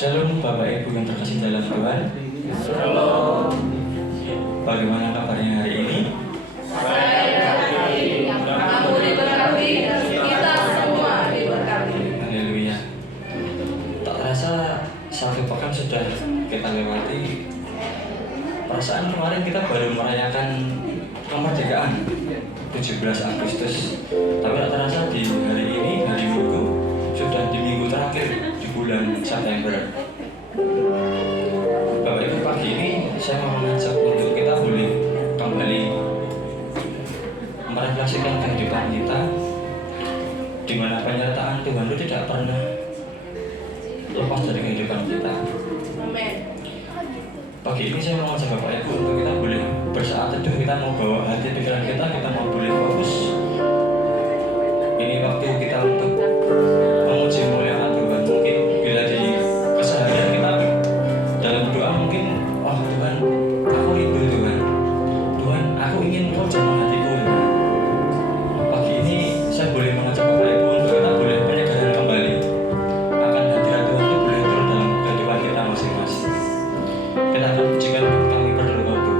Shalom Bapak Ibu yang terkasih dalam Tuhan. Shalom. Bagaimana kabarnya hari ini? Baik. Kamu diberkati dan kita semua diberkati. Haleluya. Tak terasa satu pekan sudah kita lewati. Perasaan kemarin kita baru merayakan kemerdekaan 17 Agustus. Tapi tak terasa di hari ini, hari Minggu, sudah di minggu terakhir di bulan September. Bapak Ibu, pagi ini saya mau mengajak untuk kita boleh kembali merefleksikan kehidupan kita, di mana penyertaan Tuhan itu tidak pernah lepas dari kehidupan kita. Amin. Pagi ini saya mau mengajak Bapak Ibu untuk kita boleh bersaat teduh, kita mau bawa hati pikiran kita mau boleh fokus. Ini waktu kita untuk memuji muliakan Tuhan. Mungkin bila di keseharian kita dalam doa mungkin, oh Tuhan, aku rindu Tuhan. Tuhan, aku ingin Kau jamah hatiku. Pagi ini saya boleh mengajak Bapak Ibu untuk kita boleh penyadaran kembali akan hadirat Tuhan itu boleh turun dalam kehidupan kita masing-masing. Kita akan pujikan kami berdoa Tuhan.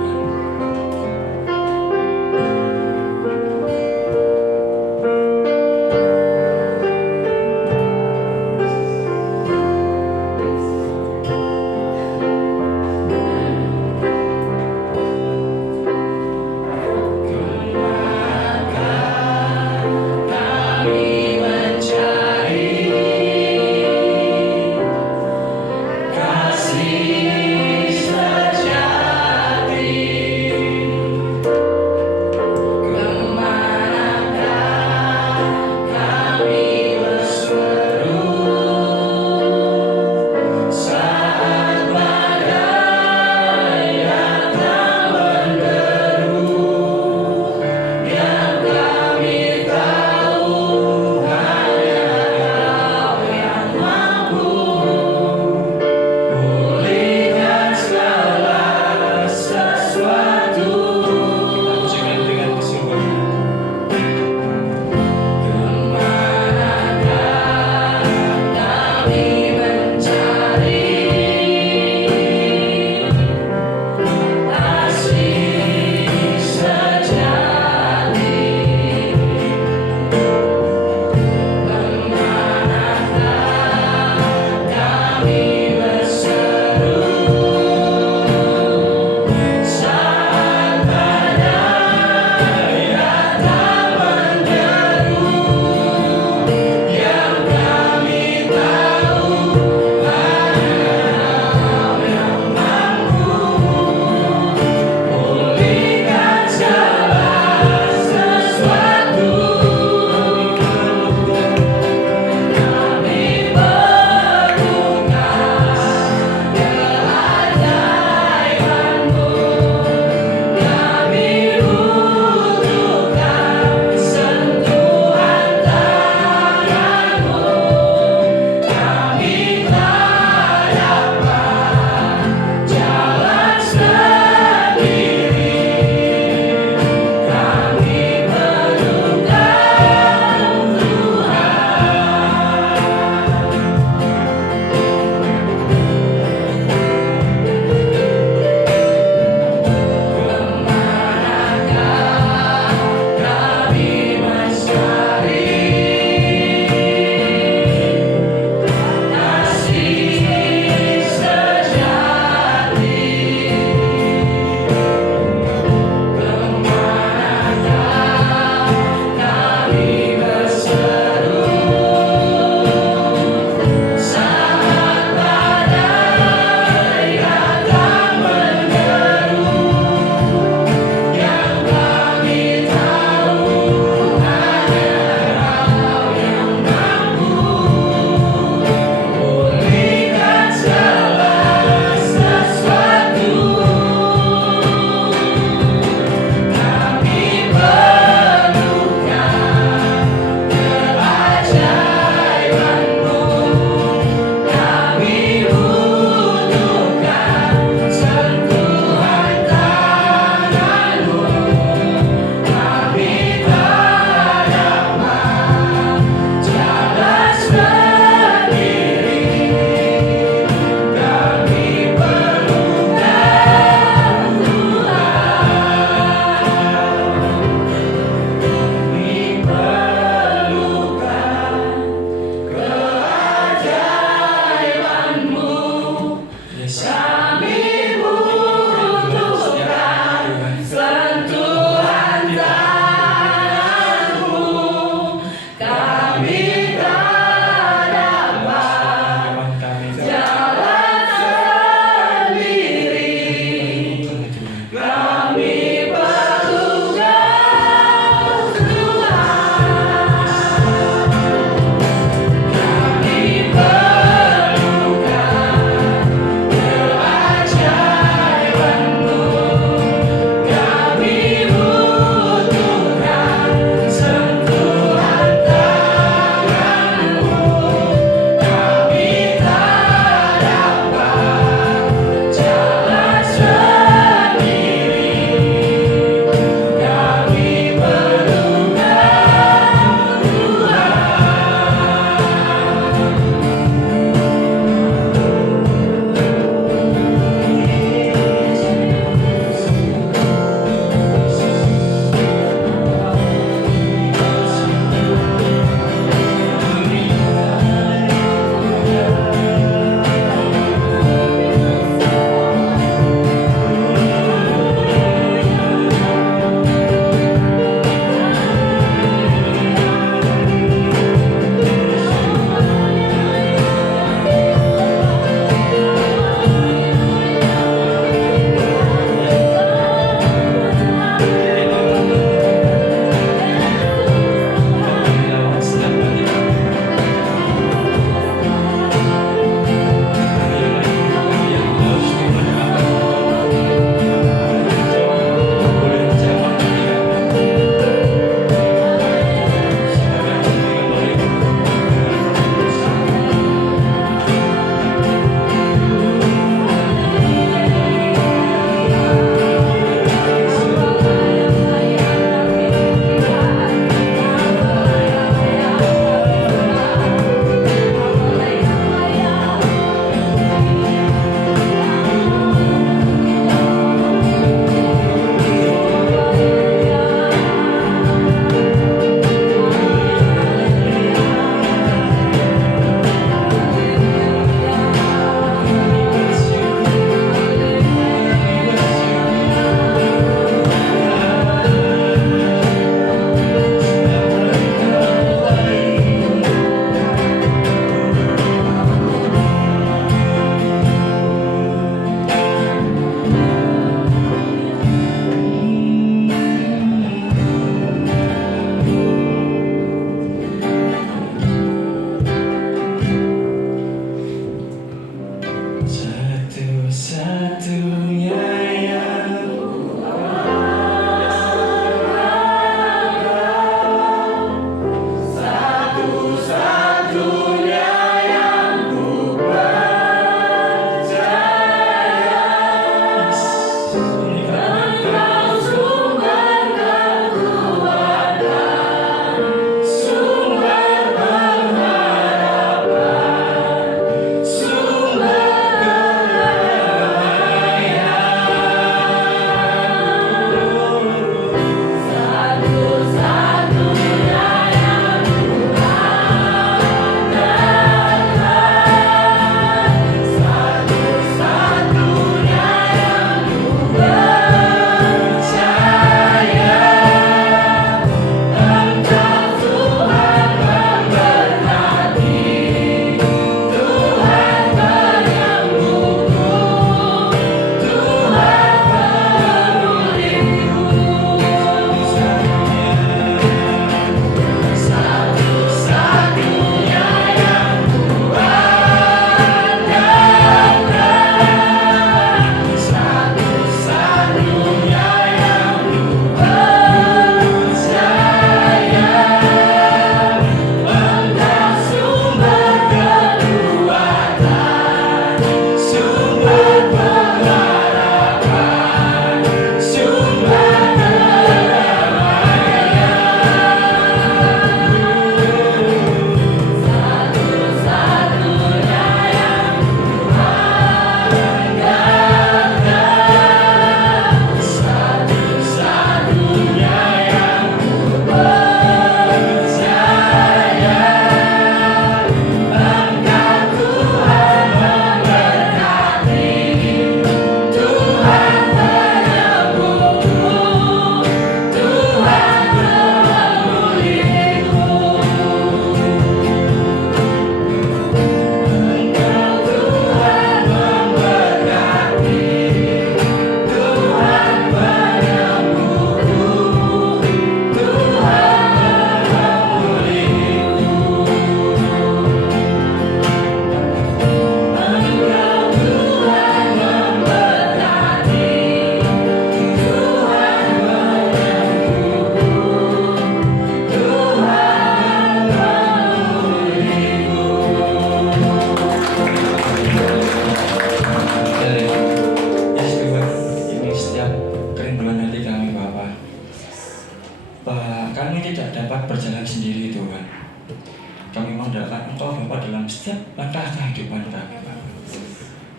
kehidupan kami Bapak.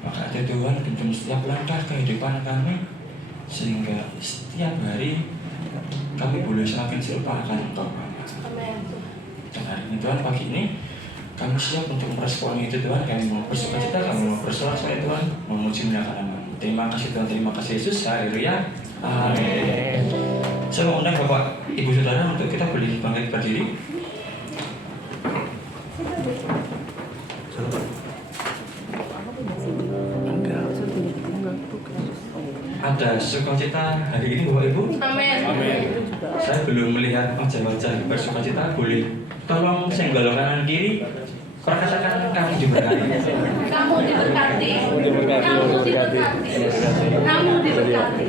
Maka ada Tuhan pimpin setiap langkah kehidupan kami, sehingga setiap hari kami boleh semakin serupa akan Engkau Bapak. Dan hari ini Tuhan, pagi ini kami siap untuk merespon itu Tuhan. Kami mau bersuka cita, kami mau bersorak-sorai Tuhan, memuji muliakan nama. Terima kasih Tuhan, terima kasih Yesus. Haleluya. Amin. Saya mau undang Bapak Ibu Saudara untuk kita boleh bangkit berdiri. Ada sukacita hari ini Bapak Ibu? Amin. Saya belum melihat wajah-wajah bersukacita. Boleh tolong senggol kanan kiri, perkatakan kami diberkati. Kamu diberkati. Kamu diberkati. Kamu diberkati.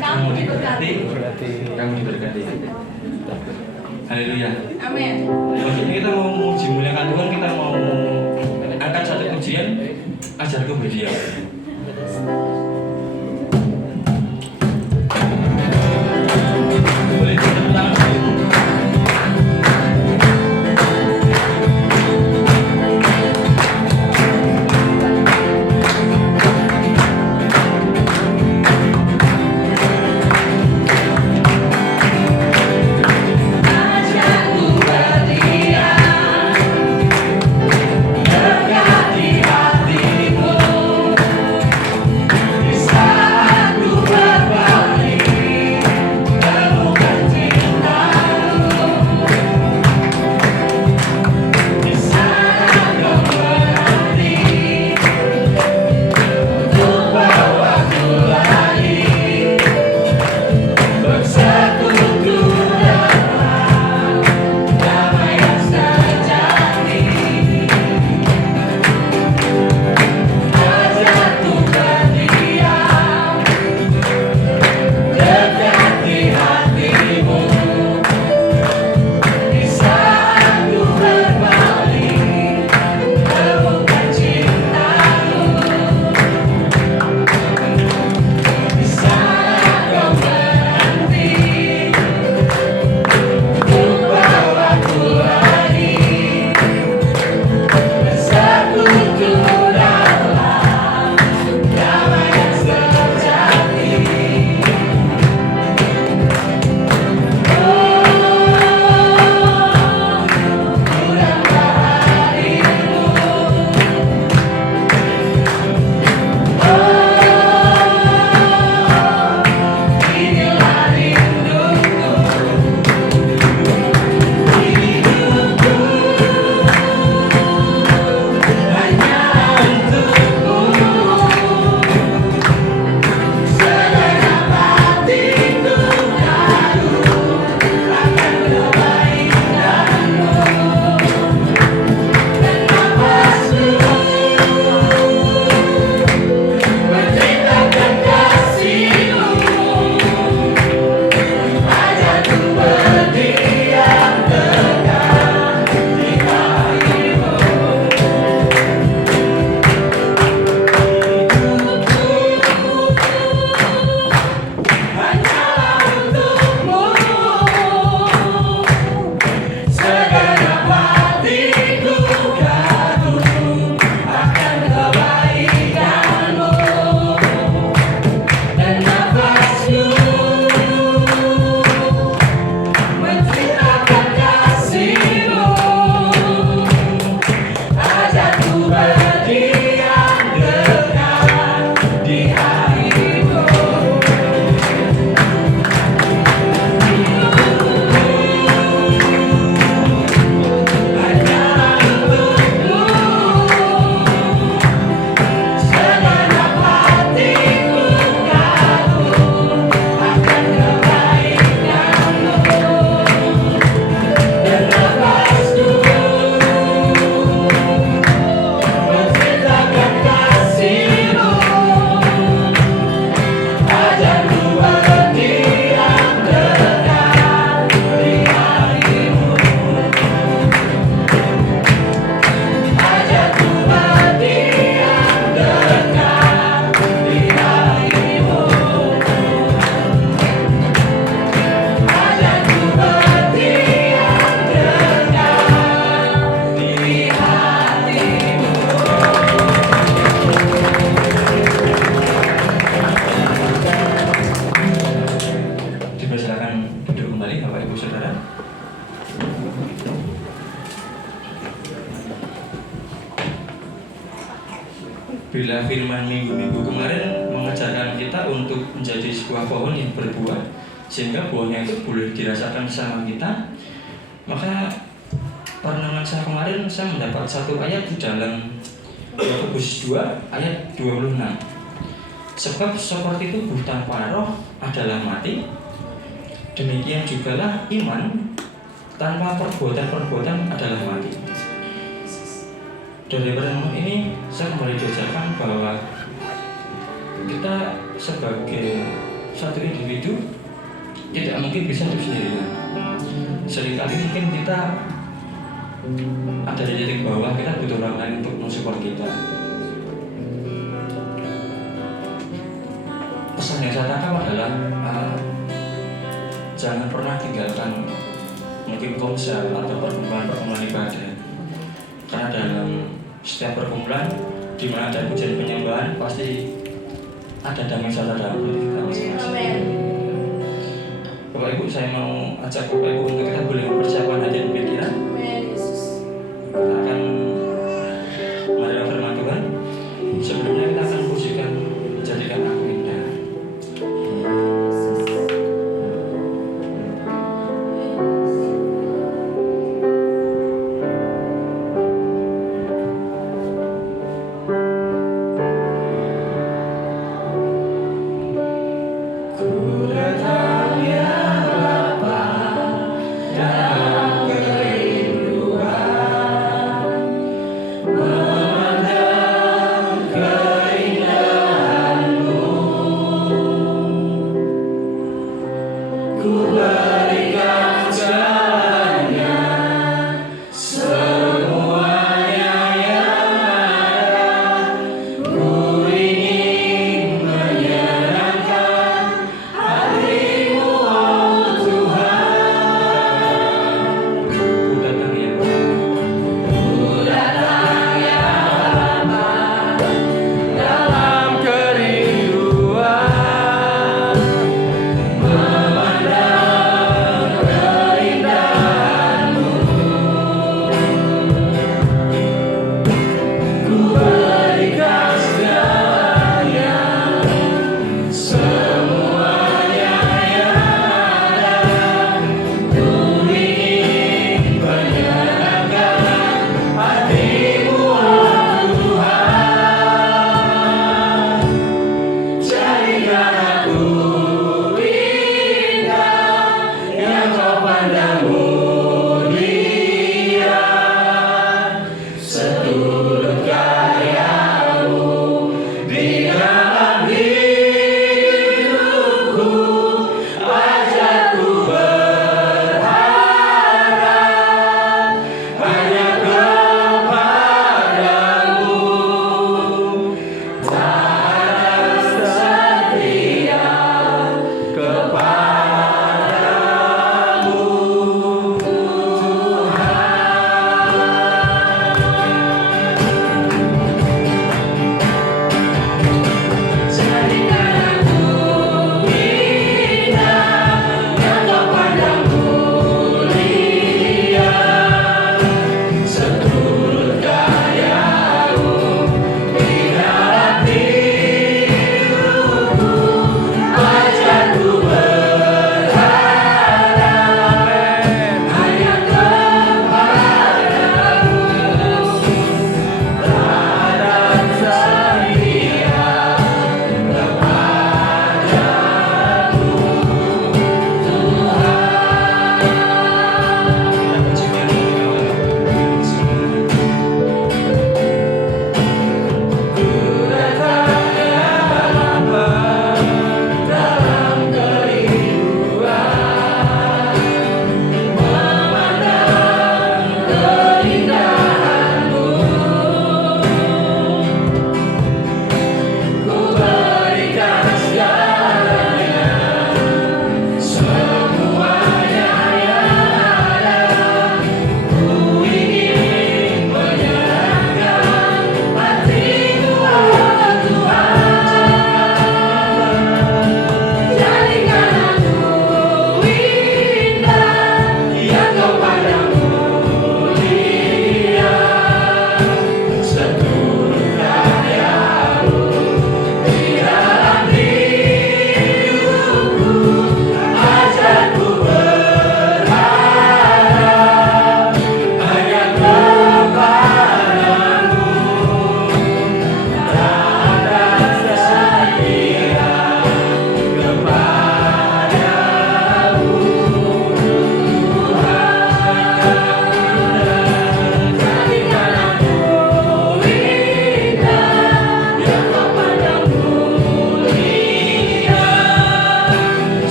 Kamu diberkati. Kamu diberkati. Haleluya. Amin. Untuk ini kita mau memuji muliakan Tuhan, kita mau angkat satu pujian, ajarku berdiam. Boleh tepuk tangan dulu. Dekati hatimu. Bila firman minggu-minggu kemarin mengajarkan kita untuk menjadi sebuah pohon yang berbuah, sehingga buahnya itu boleh dirasakan sama kita, maka perenungan saya kemarin saya mendapat satu ayat di dalam Yakobus 2 ayat 26. Sebab seperti tubuh tanpa roh adalah mati, demikian jugalah iman tanpa perbuatan-perbuatan adalah mati. Dari perenungan ini saya kembali diajarkan bahwa kita sebagai satu individu tidak mungkin bisa hidup sendirian. Seringkali mungkin kita ada di titik bawah, kita butuh orang lain untuk mensupport kita. Pesan yang saya tangkap adalah jangan pernah tinggalkan mungkin komsel atau perkumpulan ibadah, karena dalam setiap perkumpulan di mana ada pujian penyembahan pasti ada damai sejahtera dalam hati kita masing-masing. Bapak Ibu, saya mau ajak Bapak Ibu untuk kita boleh mempersiapkan hati dan pikiran. Kita akan menerima firman Tuhan. Sebelumnya kita akan pujikan menjadikan aku indah. Dalam kerinduan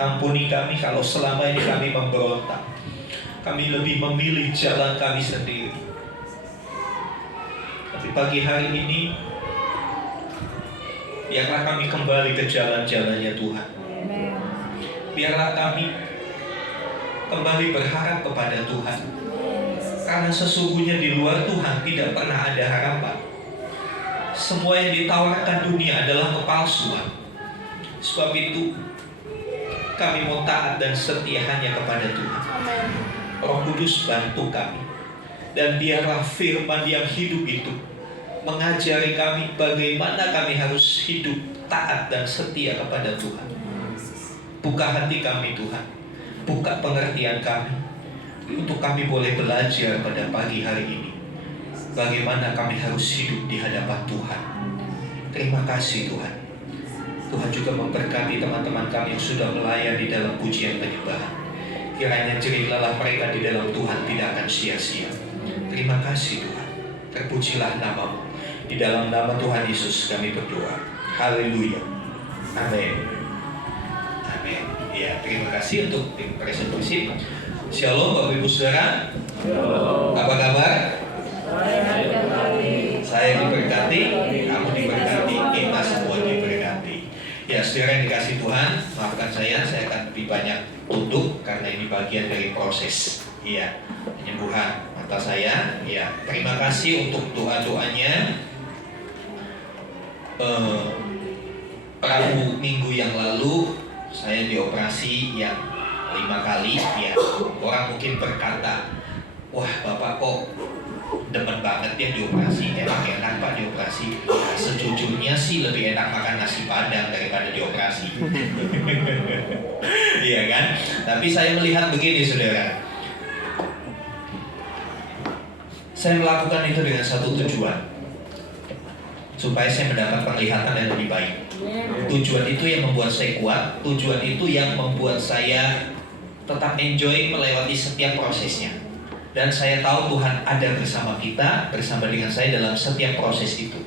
Ampuni kami kalau selama ini kami memberontak. Kami lebih memilih jalan kami sendiri. Tapi pagi hari ini, biarlah kami kembali ke jalan-jalannya Tuhan. Biarlah kami kembali berharap kepada Tuhan. Karena sesungguhnya di luar Tuhan tidak pernah ada harapan. Semua yang ditawarkan dunia adalah kepalsuan. Sebab itu kami mau taat dan setia hanya kepada Tuhan. Roh Kudus bantu kami. Dan biarlah firman yang hidup itu mengajari kami bagaimana kami harus hidup taat dan setia kepada Tuhan. Buka hati kami Tuhan, buka pengertian kami, untuk kami boleh belajar pada pagi hari ini bagaimana kami harus hidup di hadapan Tuhan. Terima kasih Tuhan. Tuhan juga memberkati teman-teman kami yang sudah melayani dalam pujian penyembahan. Kiranya jerih-lelah mereka di dalam Tuhan tidak akan sia-sia. Terima kasih Tuhan. Terpujilah nama-Mu. Di dalam nama Tuhan Yesus kami berdoa. Haleluya. Amin. Amin. Ya, terima kasih untuk tim presentasi. Shalom Bapak Ibu Saudara. Apa kabar? Saya diberkati, kamu diberkati, kita semua diberkati. Ya, saudara yang dikasih Tuhan, maafkan saya akan lebih banyak tunduk karena ini bagian dari proses. Iya, penyembuhan mata saya. Ya, terima kasih untuk doa-doanya. Rabu minggu yang lalu saya dioperasi yang 5 kali. Ya, orang mungkin berkata, wah Bapak kok demen banget ya dioperasi, enak Pak dioperasi. Nah, sejujurnya sih lebih enak makan nasi padang daripada dioperasi. Iya kan? Tapi saya melihat begini saudara, saya melakukan itu dengan satu tujuan, supaya saya mendapat penglihatan yang lebih baik. Tujuan itu yang membuat saya kuat, tujuan itu yang membuat saya tetap enjoy melewati setiap prosesnya. Dan saya tahu Tuhan ada bersama kita, bersama dengan saya dalam setiap proses itu.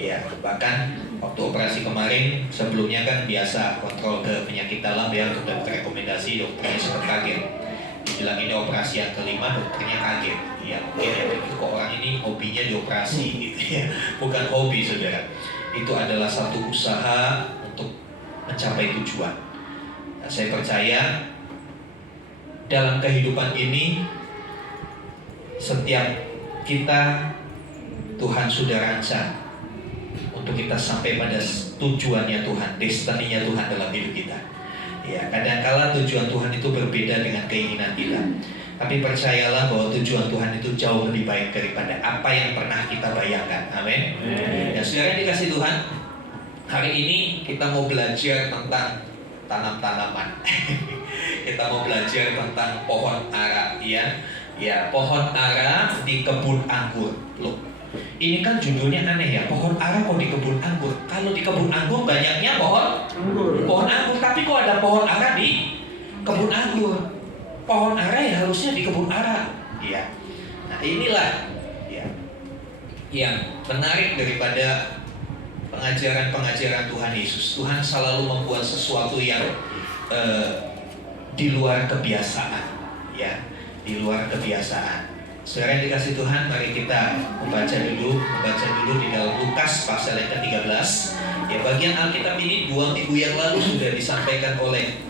Ya, bahkan waktu operasi kemarin, sebelumnya kan biasa kontrol ke penyakit dalam ya, untuk dapat rekomendasi, dokternya sempat kaget. Dibilang ini operasi yang kelima, dokternya kaget. Ya, mungkin ya, kok orang ini hobinya dioperasi gitu ya. Bukan hobi saudara. Itu adalah satu usaha untuk mencapai tujuan. Nah, saya percaya dalam kehidupan ini setiap kita Tuhan sudah rancang untuk kita sampai pada tujuannya Tuhan, destininya Tuhan dalam hidup kita. Ya, kadang-kala tujuan Tuhan itu berbeda dengan keinginan kita. Tapi percayalah bahwa tujuan Tuhan itu jauh lebih baik daripada apa yang pernah kita bayangkan. Amin. Ya, saudara yang dikasih Tuhan, hari ini kita mau belajar tentang tanam-tanaman. Kita mau belajar tentang pohon ara, ya. Ya, pohon ara di kebun anggur. Loh, ini kan judulnya aneh ya, pohon ara kok di kebun anggur? Kalau di kebun anggur banyaknya pohon anggur, tapi kok ada pohon ara di kebun anggur? Pohon ara ya harusnya di kebun ara. Ya. Nah, inilah ya yang menarik daripada pengajaran-pengajaran Tuhan Yesus. Tuhan selalu membuat sesuatu yang di luar kebiasaan, ya, di luar kebiasaan. Saudara yang dikasih Tuhan, mari kita membaca dulu di dalam Lukas pasal yang ke-13. Ya, bagian Alkitab ini 2 minggu yang lalu sudah disampaikan oleh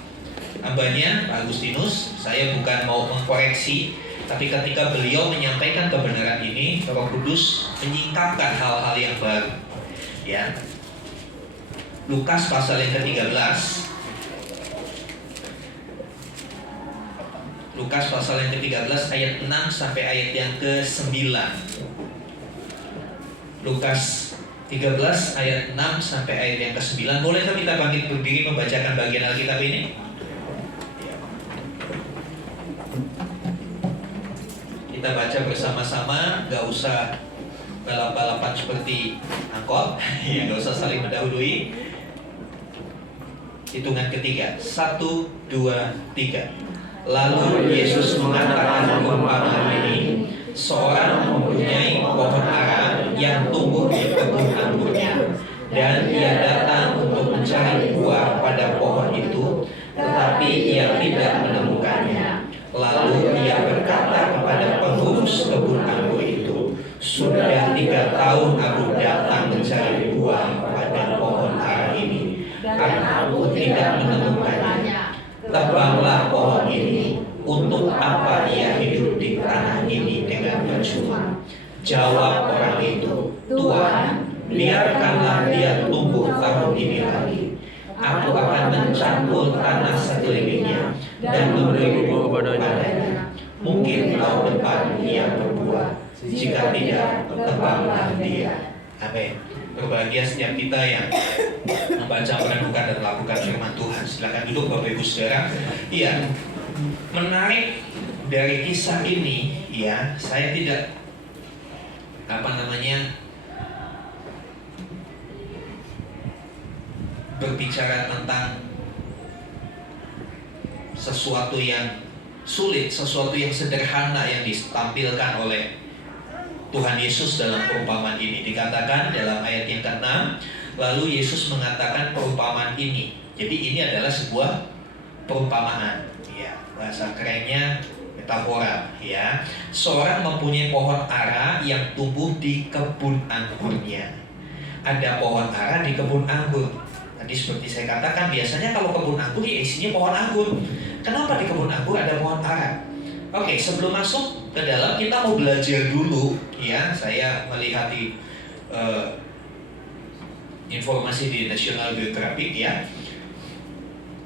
hambanya Pak Agustinus. Saya bukan mau mengkoreksi, tapi ketika beliau menyampaikan kebenaran ini, Roh Kudus menyingkapkan hal-hal yang baru. Ya, Lukas pasal yang ke-13. Lukas pasal yang ke-13 ayat 6 sampai ayat yang ke-9. Lukas 13 ayat 6 sampai ayat yang ke-9. Bolehkah kita bangkit berdiri membacakan bagian Alkitab ini? Kita baca bersama-sama, gak usah balap-balapan seperti angkot. Ya, gak usah saling mendahului. Hitungan ketiga, 1, 2, 3. Lalu Yesus mengatakan perumpamaan ini, seorang mempunyai pohon ara yang tumbuh di kebun anggurnya, dan ia datang untuk mencari buah pada pohon itu, tetapi tetapi ia tidak menemukannya. Lalu ia berkata kepada pengurus kebun anggur itu, sudah 3 tahun aku datang mencari buah pada pohon ara ini, dan aku tidak menemukannya. Tebanglah pohon ini. Untuk apa ia hidup di tanah ini dengan percuma? Jawab orang itu, Tuhan, biarkanlah dia tumbuh tahun ini lagi. Aku akan mencampur tanah sekelilingnya dan memberi pupuk padanya. Mungkin tahun depan ia berbuah. Jika tidak, tebanglah dia. Amin. Berbahagia setiap kita yang membaca, merenungkan, dan melakukan firman Tuhan. Silakan duduk Bapak Ibu Saudara. Iya, menarik dari kisah ini, ya, saya tidak berbicara tentang sesuatu yang sulit, sesuatu yang sederhana yang ditampilkan oleh Tuhan Yesus dalam perumpamaan ini. Dikatakan dalam ayat yang ke-6, lalu Yesus mengatakan perumpamaan ini. Jadi ini adalah sebuah perumpamaan, ya, bahasa kerennya metafora, ya. Seorang mempunyai pohon ara yang tumbuh di kebun anggurnya. Ada pohon ara di kebun anggur. Tadi seperti saya katakan, biasanya kalau kebun anggur ya isinya pohon anggur. Kenapa di kebun anggur ada pohon ara? Oke, sebelum masuk ke dalam, kita mau belajar dulu, ya. Saya melihat di informasi di National Geographic, ya.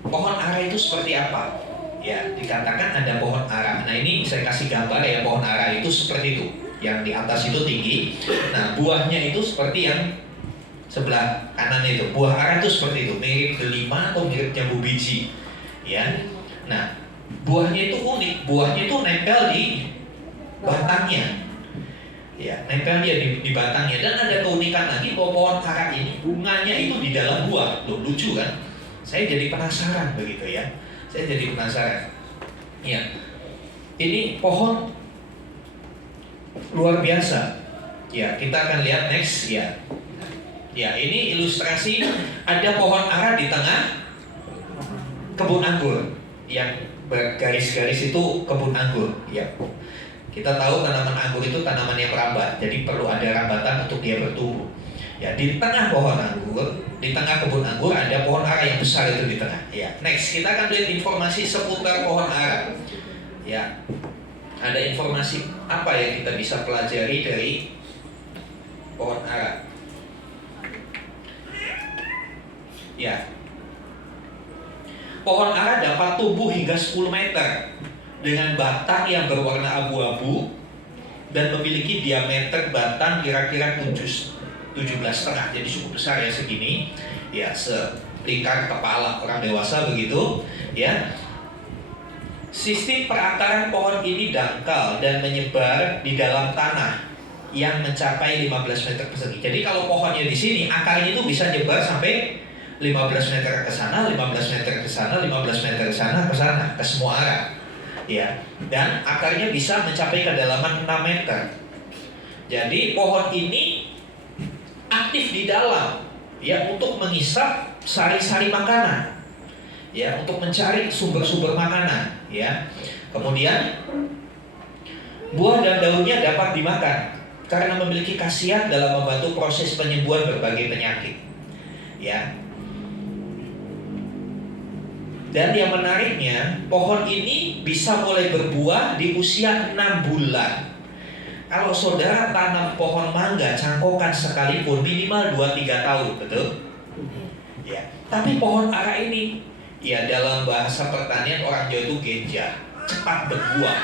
Pohon ara itu seperti apa? Ya, dikatakan ada pohon ara. Nah, ini saya kasih gambar ya, pohon ara itu seperti itu. Yang di atas itu tinggi. Nah, buahnya itu seperti yang sebelah kanan itu. Buah ara itu seperti itu, mirip delima atau mirip jambu biji, ya. Nah, buahnya itu unik. Buahnya itu nempel di batangnya, ya, nempel dia di batangnya. Dan ada keunikan lagi bahwa pohon ara ini bunganya itu di dalam buah. Loh, lucu kan? Saya jadi penasaran begitu, ya. Saya jadi penasaran. Ya, ini pohon luar biasa. Ya, kita akan lihat next, ya. Ya, ini ilustrasi ada pohon ara di tengah kebun anggur. Yang bergaris-garis itu kebun anggur, ya. Kita tahu tanaman anggur itu tanaman yang merambat, jadi perlu ada rambatan untuk dia bertumbuh. Ya, di tengah pohon anggur, di tengah kebun anggur ada pohon ara yang besar itu di tengah. Ya, next kita akan lihat informasi seputar pohon ara. Ya, ada informasi apa yang kita bisa pelajari dari pohon ara? Ya, pohon ara dapat tumbuh hingga 10 meter dengan batang yang berwarna abu-abu dan memiliki diameter batang kira-kira 17,5, jadi cukup besar ya, segini, ya, selingkar kepala orang dewasa begitu, ya. Sistem perakaran pohon ini dangkal dan menyebar di dalam tanah yang mencapai 15 meter persegi. Jadi kalau pohonnya di sini, akarnya itu bisa nyebar sampai 15 meter ke sana, 15 meter ke sana, 15 meter ke sana, ke semua arah. Ya, dan akarnya bisa mencapai kedalaman 6 meter. Jadi pohon ini aktif di dalam, ya, untuk menghisap sari-sari makanan, ya, untuk mencari sumber-sumber makanan, ya. Kemudian buah dan daunnya dapat dimakan karena memiliki khasiat dalam membantu proses penyembuhan berbagai penyakit, ya. Dan yang menariknya, pohon ini bisa mulai berbuah di usia 6 bulan. Kalau saudara tanam pohon mangga cangkokan sekalipun minimal 2-3 tahun, betul? Ya. Tapi pohon ara ini, ya, dalam bahasa pertanian orang Jawa itu genja, cepat berbuah.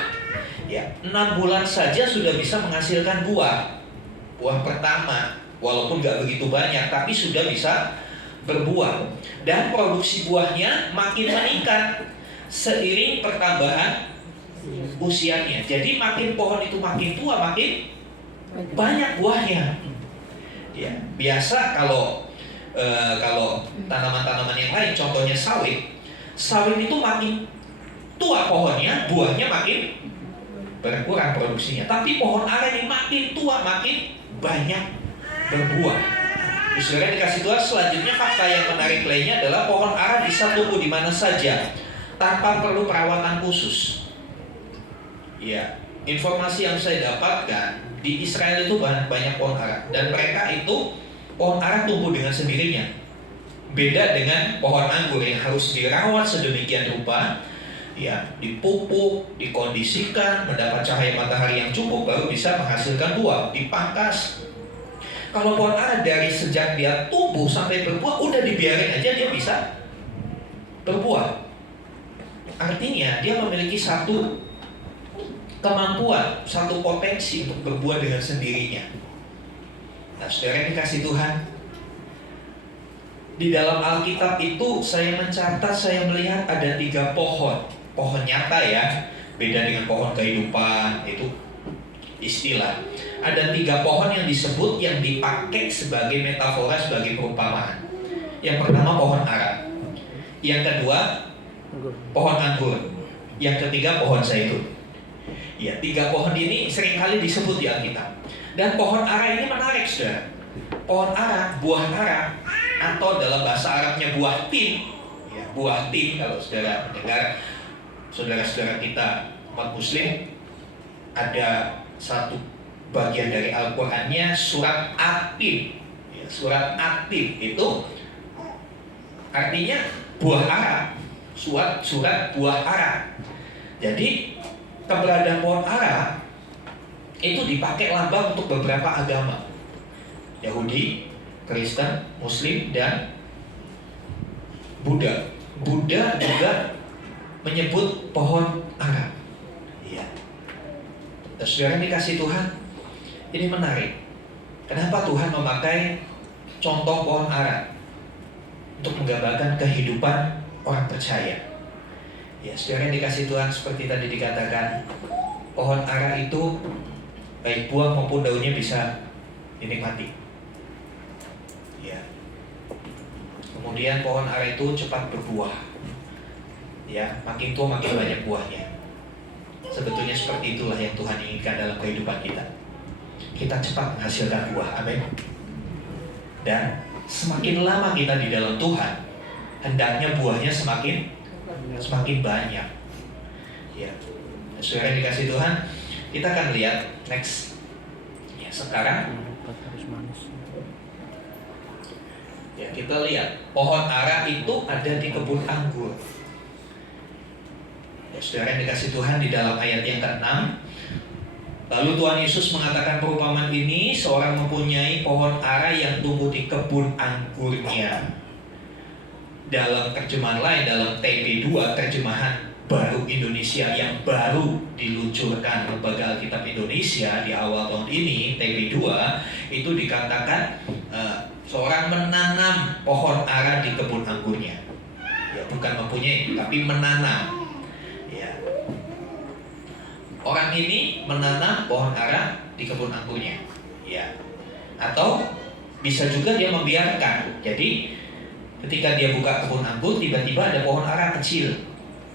Ya, 6 bulan saja sudah bisa menghasilkan buah. Buah pertama, walaupun gak begitu banyak, tapi sudah bisa berbuah. Dan produksi buahnya makin meningkat seiring pertambahan usianya. Jadi makin pohon itu makin tua, makin banyak buahnya. Ya, biasa kalau tanaman-tanaman yang lain, contohnya sawit. Sawit itu makin tua pohonnya, buahnya makin berkurang produksinya. Tapi pohon ara ini makin tua, makin banyak berbuah. Saudara dikasih Tuhan, selanjutnya fakta yang menarik lainnya adalah pohon ara bisa tumbuh di mana saja. tanpa perlu perawatan khusus. Ya, informasi yang saya dapatkan di Israel itu banyak pohon ara, dan mereka itu pohon ara tumbuh dengan sendirinya. Beda dengan pohon anggur yang harus dirawat sedemikian rupa, ya, dipupuk, dikondisikan, mendapat cahaya matahari yang cukup baru bisa menghasilkan buah, dipangkas. Kalau pohon ara dari sejak dia tumbuh sampai berbuah udah dibiarin aja dia bisa berbuah. Artinya dia memiliki satu kemampuan, satu potensi untuk berbuah dengan sendirinya. Nah, saudara yang dikasih Tuhan, di dalam Alkitab itu saya mencatat, saya melihat ada 3 pohon. Pohon nyata ya, beda dengan pohon kehidupan, itu istilah. Ada 3 pohon yang disebut, yang dipakai sebagai metafora, sebagai perumpamaan. Yang pertama pohon ara, yang kedua pohon anggur, yang ketiga pohon zaitun. Ya, 3 pohon ini seringkali disebut di Alkitab. Dan pohon ara ini menarik, saudara. Pohon ara, buah ara, atau dalam bahasa Arabnya buah tin. Ya, buah tin, kalau saudara mendengar saudara-saudara kita umat Muslim, ada satu bagian dari Al-Qur'annya surat At-Tin. Ya, surat At-Tin itu artinya buah ara, surat buah ara. Jadi keberadaan pohon ara itu dipakai lambang untuk beberapa agama, Yahudi, Kristen, Muslim, dan Buddha. Buddha juga menyebut pohon ara. Ya. Dan saudara dikasih Tuhan, ini menarik. Kenapa Tuhan memakai contoh pohon ara untuk menggambarkan kehidupan orang percaya? Ya, saudara yang dikasih Tuhan, seperti tadi dikatakan, pohon ara itu baik buah maupun daunnya bisa dinikmati. Ya. Kemudian pohon ara itu cepat berbuah. Ya, makin tua makin banyak buahnya. Sebetulnya seperti itulah yang Tuhan inginkan dalam kehidupan kita. Kita cepat menghasilkan buah. Amin. Dan semakin lama kita di dalam Tuhan, hendaknya buahnya semakin banyak. Ya. Saudara yang dikasih Tuhan, kita akan lihat next. Ya, sekarang ya, kita lihat pohon ara itu ada di kebun anggur. Ya, saudara yang dikasih Tuhan, di dalam ayat yang ke-6, lalu Tuhan Yesus mengatakan perumpamaan ini, seorang mempunyai pohon ara yang tumbuh di kebun anggurnya. Dalam terjemahan lain, dalam TP2, terjemahan baru Indonesia yang baru diluncurkan Lembaga Alkitab Indonesia di awal tahun ini, TP2, itu dikatakan seorang menanam pohon ara di kebun anggurnya. Ya, bukan mempunyai, tapi menanam. Ya. Orang ini menanam pohon ara di kebun anggurnya. Ya. Atau bisa juga dia membiarkan. Jadi ketika dia buka kebun anggur, tiba-tiba ada pohon ara kecil.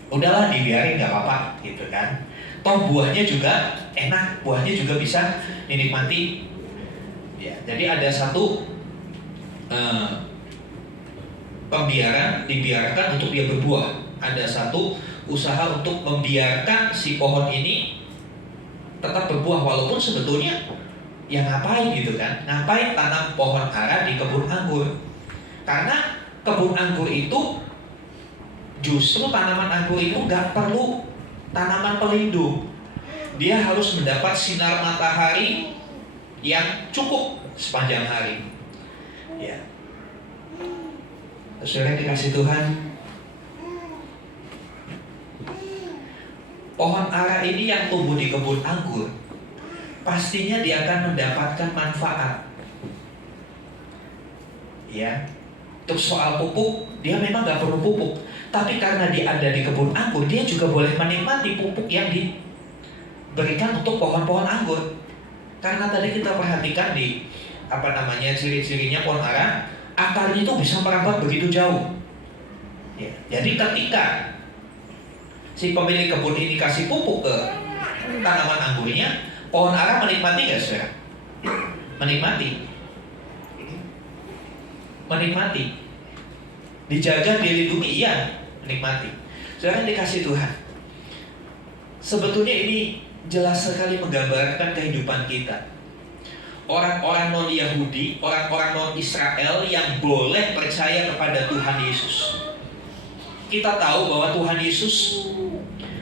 Udahlah, dibiarin, nggak apa-apa, gitu kan. Toh buahnya juga enak, buahnya juga bisa dinikmati. Ya, jadi ada satu dibiarkan untuk dia berbuah. Ada satu usaha untuk membiarkan si pohon ini tetap berbuah, walaupun sebetulnya ya ngapain gitu kan? Ngapain tanam pohon ara di kebun anggur? Karena kebun anggur itu, justru tanaman anggur itu nggak perlu tanaman pelindung. Dia harus mendapat sinar matahari yang cukup sepanjang hari. Ya. Saudara yang dikasih Tuhan, pohon ara ini yang tumbuh di kebun anggur, pastinya dia akan mendapatkan manfaat. Ya. Untuk soal pupuk, dia memang nggak perlu pupuk, tapi karena dia ada di kebun anggur, dia juga boleh menikmati pupuk yang diberikan untuk pohon-pohon anggur. Karena tadi kita perhatikan di ciri-cirinya pohon ara, akarnya itu bisa merambat begitu jauh. Ya, jadi ketika si pemilik kebun ini kasih pupuk ke tanaman anggurnya, pohon ara menikmati nggak, saudara? Menikmati. Dijaga, dilindungi, iya, menikmati. Saudara dikasih Tuhan, sebetulnya ini jelas sekali menggambarkan kehidupan kita. Orang-orang non-Yahudi, orang-orang non-Israel yang boleh percaya kepada Tuhan Yesus. Kita tahu bahwa Tuhan Yesus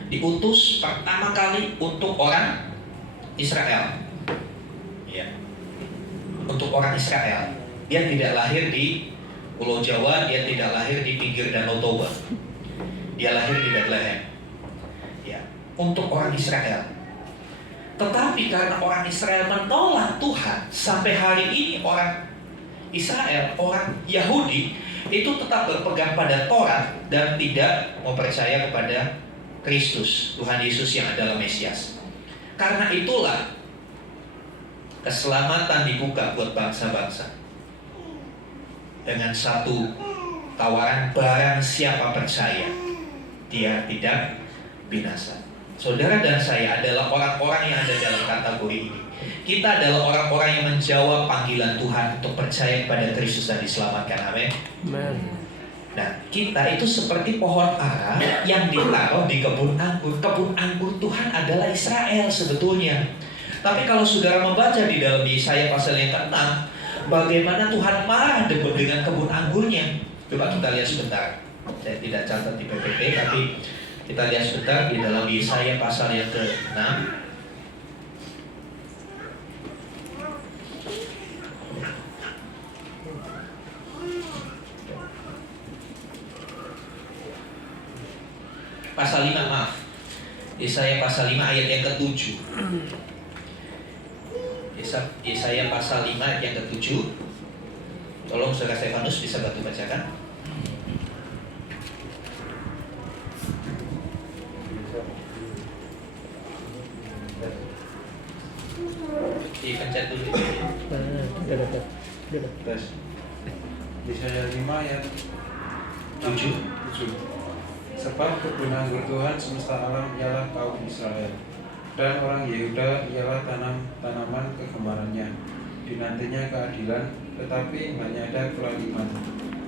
diutus pertama kali untuk orang Israel. Ya. Untuk orang Israel. Dia tidak lahir di Pulau Jawa, dia tidak lahir di pinggir Danau Toba. Dia lahir di Bethlehem. Ya, untuk orang Israel. Tetapi karena orang Israel menolak Tuhan, sampai hari ini orang Israel, orang Yahudi itu tetap berpegang pada Taurat dan tidak mau percaya kepada Kristus, Tuhan Yesus yang adalah Mesias. Karena itulah keselamatan dibuka buat bangsa-bangsa dengan satu tawaran, barang siapa percaya dia tidak binasa. Saudara dan saya adalah orang-orang yang ada dalam kategori ini. Kita adalah orang-orang yang menjawab panggilan Tuhan untuk percaya kepada Kristus dan diselamatkan. Amin. Nah, kita itu seperti pohon ara yang ditaruh di kebun anggur. Kebun anggur Tuhan adalah Israel sebetulnya. Tapi kalau saudara membaca di dalam Yesaya pasal yang ke-6, bagaimana Tuhan marah dengan kebun anggurnya. Coba kita lihat sebentar. Saya tidak catat di PPT, tapi kita lihat sebentar di dalam Yesaya pasal yang ke-6. Pasal 5, maaf. Yesaya pasal 5 ayat yang ke-7. Yesaya pasal 5 ayat yang ke-7. Tolong saudara Stefanus bisa bantu bacakan. Dipencet dulu. Tes. Yesaya 5 ayat 7. Sebab kebun anggur Tuhan semesta alam ialah kaum Israel, dan orang Yehuda ialah tanaman kegemarannya. Dinantinya keadilan, tetapi hanya ada kelaliman.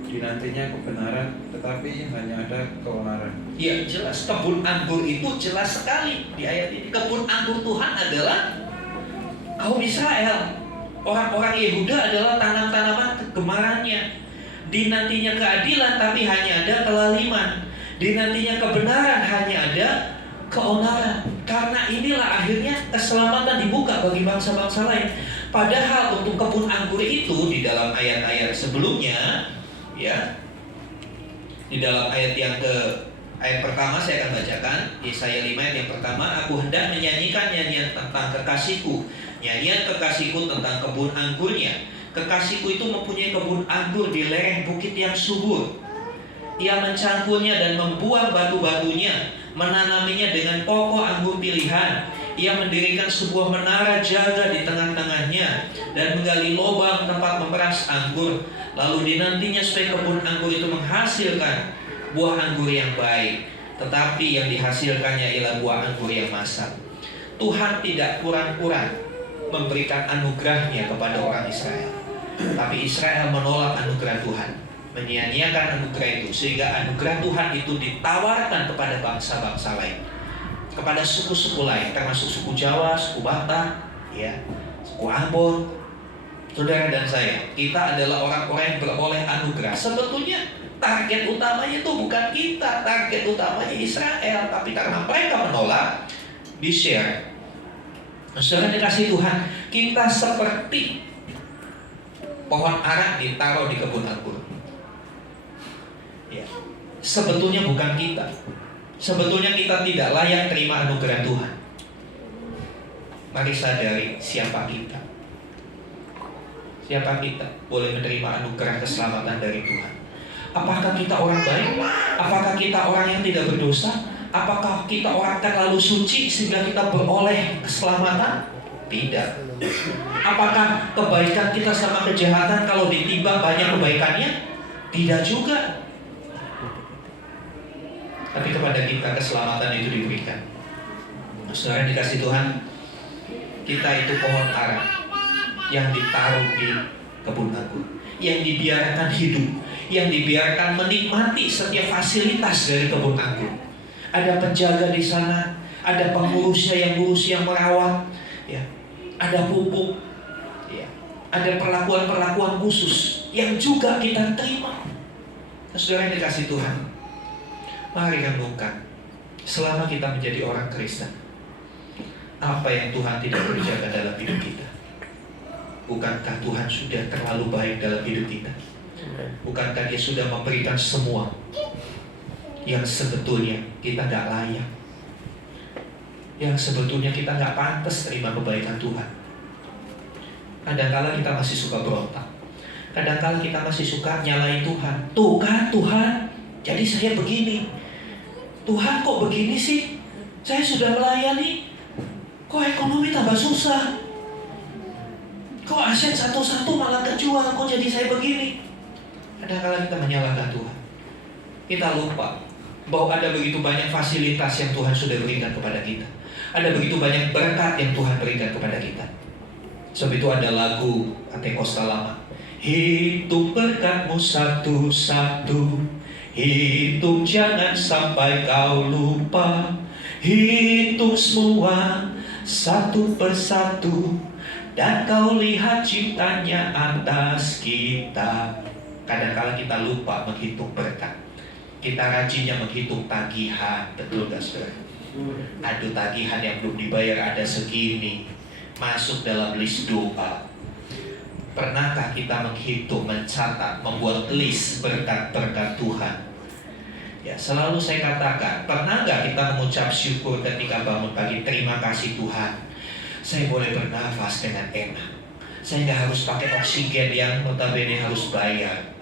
Dinantinya kebenaran, tetapi hanya ada keonaran. Ya jelas, kebun anggur itu jelas sekali di ayat ini. Kebun anggur Tuhan adalah kaum Israel. Orang-orang Yehuda adalah tanaman kegemarannya. Dinantinya keadilan, tapi hanya ada kelaliman. Dinantinya kebenaran, hanya ada keonaran. Karena inilah akhirnya keselamatan dibuka bagi bangsa-bangsa lain. Padahal untuk kebun anggur itu di dalam ayat-ayat sebelumnya, ya, di dalam ayat pertama saya akan bacakan Yesaya 5 ayat yang pertama. Aku hendak menyanyikan nyanyian tentang kekasihku, nyanyian kekasihku tentang kebun anggurnya. Kekasihku itu mempunyai kebun anggur di lereng bukit yang subur. Ia mencangkulnya dan membuang batu-batunya, menanaminya dengan pokok anggur pilihan. Ia mendirikan sebuah menara jaga di tengah-tengahnya dan menggali lubang tempat memeras anggur. Lalu dinantinya supaya kebun anggur itu menghasilkan buah anggur yang baik, tetapi yang dihasilkannya ialah buah anggur yang masak. Tuhan tidak kurang-kurang memberikan anugerahnya kepada orang Israel, tapi Israel menolak anugerah Tuhan, menyia-nyiakan anugerah itu, sehingga anugerah Tuhan itu ditawarkan kepada bangsa-bangsa lain, kepada suku-suku lain, termasuk suku Jawa, suku Batak, ya, suku Ambon. Saudara dan saya, kita adalah orang-orang yang beroleh anugerah. Sebetulnya target utamanya itu bukan kita, target utamanya Israel, tapi karena mereka menolak, di-share. Saudara dikasih Tuhan, kita seperti pohon ara ditaruh di kebun anggur. Ya. Sebetulnya bukan kita. Sebetulnya kita tidak layak terima anugerah Tuhan. Mari sadari siapa kita. Siapa kita boleh menerima anugerah keselamatan dari Tuhan. Apakah kita orang baik? Apakah kita orang yang tidak berdosa? Apakah kita orang terlalu suci sehingga kita beroleh keselamatan? Tidak. Apakah kebaikan kita sama kejahatan kalau ditimbang banyak kebaikannya? Tidak juga. Tapi kepada kita keselamatan itu diberikan. Saudara dikasih Tuhan, kita itu pohon ara yang ditaruh di kebun anggur, yang dibiarkan hidup, yang dibiarkan menikmati setiap fasilitas dari kebun anggur. Ada penjaga di sana, ada pengurusnya yang ngurus, yang merawat, ya. Ada pupuk, ya. Ada perlakuan-perlakuan khusus yang juga kita terima. Saudara yang dikasih Tuhan, mari renungkan selama kita menjadi orang Kristen, apa yang Tuhan tidak kerjakan dalam hidup kita? Bukankah Tuhan sudah terlalu baik dalam hidup kita? Bukankah Dia sudah memberikan semua yang sebetulnya kita gak layak, yang sebetulnya kita gak pantas terima kebaikan Tuhan? Kadang-kala kita masih suka berontak, kadang-kala kita masih suka nyalain Tuhan. Tuh kan Tuhan, jadi saya begini. Tuhan kok begini sih? Saya sudah melayani, kok ekonomi tambah susah? Kok aset satu-satu malah kejual? Kok jadi saya begini? Kadang-kala kita menyalahkan Tuhan. Kita lupa bahwa ada begitu banyak fasilitas yang Tuhan sudah berikan kepada kita. Ada begitu banyak berkat yang Tuhan berikan kepada kita. Sebab itu ada lagu Antekosta lama. Hitung berkatmu satu-satu, hitung jangan sampai kau lupa. Hitung semua satu persatu, dan kau lihat cintanya atas kita. Kadang-kala kita lupa menghitung berkat. Kita rajinnya menghitung tagihan. Betul gak saudara? Aduh, tagihan yang belum dibayar ada segini, masuk dalam list doa. Pernahkah kita menghitung, mencatat, membuat list berkat-berkat Tuhan? Ya, selalu saya katakan, pernah gak kita mengucap syukur ketika bangun pagi? Terima kasih Tuhan, saya boleh bernafas dengan enak. Saya gak harus pakai oksigen yang notabene harus bayar.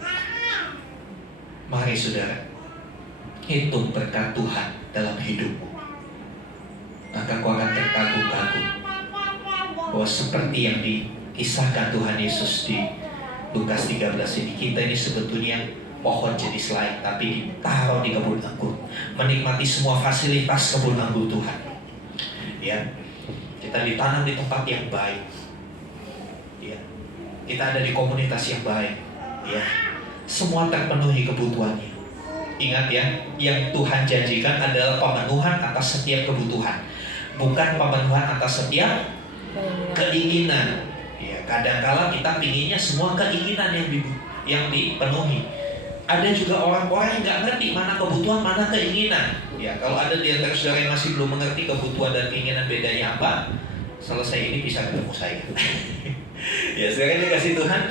Mari saudara, hitung berkat Tuhan dalam hidupmu, maka kau akan terkagum-kagum bahwa seperti yang dikisahkan Tuhan Yesus di Lukas 13 ini, kita ini sebetulnya pohon jenis lain, tapi ditaruh di kebun anggur, menikmati semua fasilitas kebun anggur Tuhan. Ya, kita ditanam di tempat yang baik. Ya, kita ada di komunitas yang baik. Ya, semua terpenuhi kebutuhannya. Ingat ya, yang Tuhan janjikan adalah pemenuhan atas setiap kebutuhan, bukan pemenuhan atas setiap keinginan. Ya, kadang-kala kita pinginnya semua keinginan yang dipenuhi. Ada juga orang-orang yang nggak ngerti mana kebutuhan, mana keinginan. Ya, kalau ada di antara saudara yang masih belum mengerti kebutuhan dan keinginan bedanya apa, selesai ini bisa ketemu saya. Ya, saudara dikasih Tuhan.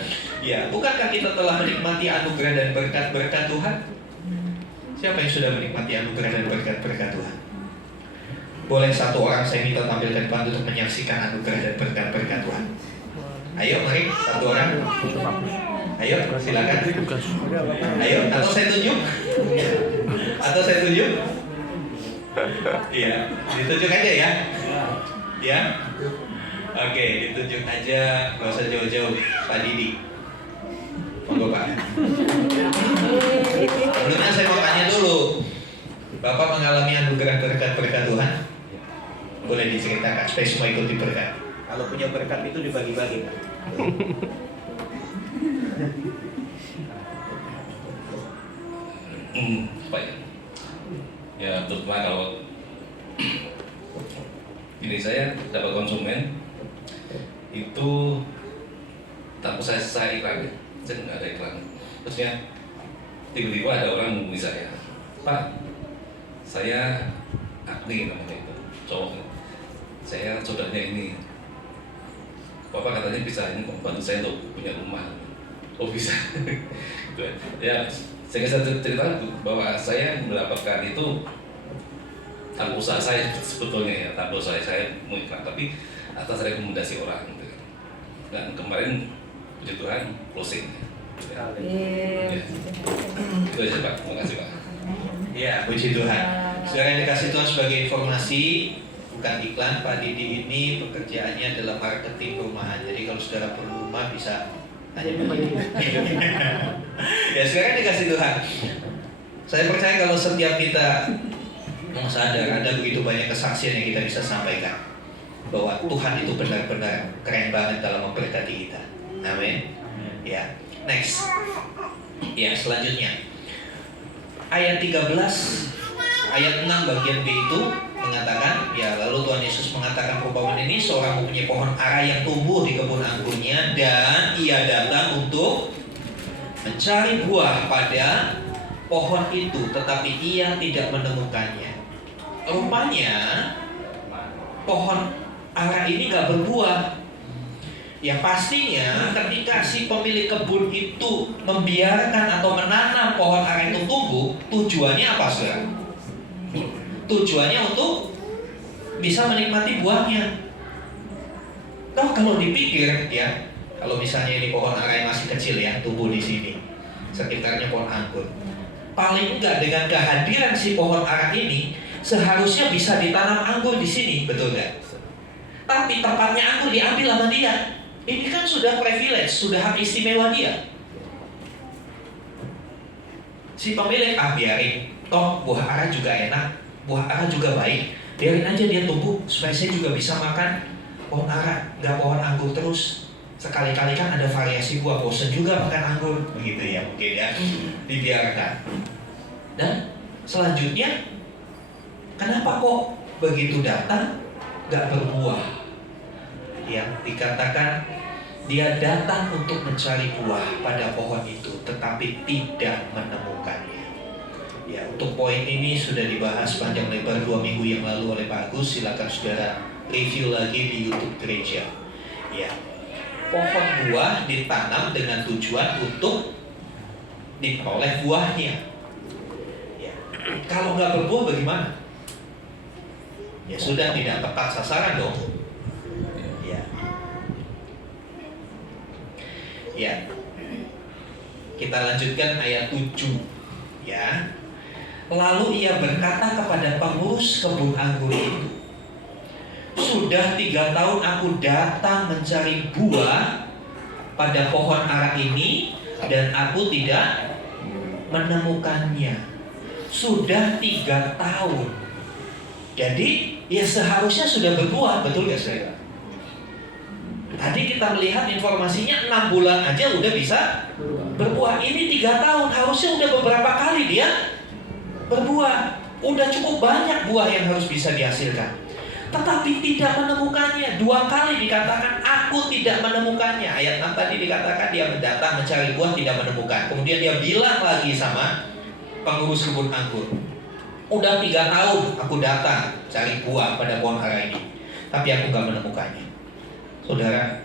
Ya, bukankah kita telah menikmati anugerah dan berkat-berkat Tuhan? Siapa yang sudah menikmati anugerah dan berkat-berkat Tuhan? Boleh satu orang saya minta tampil ke depan untuk menyaksikan anugerah dan berkat-berkat Tuhan. Ayo, mari satu orang. Ayo, silakan. Ayo, atau saya tunjuk? Atau saya tunjuk? Iya, ditunjuk aja ya. Ya. Oke, ditunjuk aja, nggak usah jauh-jauh. Pak Didi. Monggo Pak. Sebelumnya saya mau tanya dulu, Bapak mengalami anugerah berkat Tuhan? Boleh diceritakan supaya semua ikuti berkat. Kalau punya berkat itu dibagi-bagi. Baik. Ya, terutama kalau ini saya dapat konsumen itu tanpa saya iklan ya. Saya nggak ada iklan. Terusnya tiba-tiba ada orang menghubungi saya, Pak, saya Agni namanya itu, cowok. Saya saudaranya ini. Bapak katanya bisa ini membantu saya untuk punya rumah. Oh bisa. Ya, saya cerita bahwa saya mendapatkan itu tanpa usaha saya sebetulnya ya, tanpa usaha saya mengiklan, tapi atas rekomendasi orang. Gitu. Dan kemarin puji Tuhan closing. Ya. Itu aja Pak, terima kasih Pak. Ya, puji Tuhan. Saudara yang dikasih Tuhan, sebagai informasi, bukan iklan, Pak Didi ini pekerjaannya adalah marketing perumahan. Jadi kalau saudara perlu rumah bisa tanya Pak Didi. Ya, sekarang dikasih Tuhan. Saya percaya kalau setiap kita mau sadar, ada begitu banyak kesaksian yang kita bisa sampaikan bahwa Tuhan itu benar-benar keren banget dalam memberkati kita. Amin. Ya, next. Ya, selanjutnya ayat 13 ayat 6 bagian B itu mengatakan, ya lalu Tuhan Yesus mengatakan perumpamaan ini, seorang mempunyai pohon ara yang tumbuh di kebun anggurnya, dan ia datang untuk mencari buah pada pohon itu, tetapi ia tidak menemukannya. Rupanya pohon ara ini gak berbuah. Ya pastinya ketika si pemilik kebun itu membiarkan atau menanam pohon ara itu tumbuh, tujuannya apa saudara? Tujuannya untuk bisa menikmati buahnya. Toh kalau dipikir ya, kalau misalnya ini pohon ara yang masih kecil ya, tumbuh di sini, sekitarnya pohon anggur. Paling enggak dengan kehadiran si pohon ara ini, seharusnya bisa ditanam anggur di sini, betul nggak? Tapi tempatnya anggur diambil sama dia. Ini kan sudah privilege, sudah hak istimewa dia. Si pemilik biarin, toh buah ara juga enak, buah ara juga baik. Biarin aja dia tumbuh, supaya saya juga bisa makan pohon ara, nggak pohon anggur terus. Sekali-kali kan ada variasi buah, bosan juga makan anggur, begitu ya mungkin ya. Dibiarkan. Dan selanjutnya, kenapa kok begitu datang nggak berbuah? Yang dikatakan dia datang untuk mencari buah pada pohon itu, tetapi tidak menemukannya. Ya, untuk poin ini sudah dibahas panjang lebar 2 minggu yang lalu oleh Pak Agus. Silakan saudara review lagi di YouTube gereja. Ya, pohon buah ditanam dengan tujuan untuk diperoleh buahnya. Ya, kalau nggak berbuah bagaimana? Ya sudah, tidak tepat sasaran dong. Ya, kita lanjutkan ayat 7 ya. Lalu ia berkata kepada pengurus kebun anggur itu, sudah 3 tahun aku datang mencari buah pada pohon ara ini, dan aku tidak menemukannya. Sudah 3 tahun. Jadi ya seharusnya sudah berbuah, betul gak saudara? Tadi kita melihat informasinya 6 bulan aja udah bisa berbuah. Ini 3 tahun, harusnya udah beberapa kali dia berbuah. Udah cukup banyak buah yang harus bisa dihasilkan. Tetapi tidak menemukannya. 2 kali dikatakan aku tidak menemukannya. Ayat 6 tadi dikatakan dia datang mencari buah, tidak menemukan. Kemudian dia bilang lagi sama pengurus kebun anggur, udah 3 tahun aku datang cari buah pada pohon ara ini, tapi aku gak menemukannya. Saudara,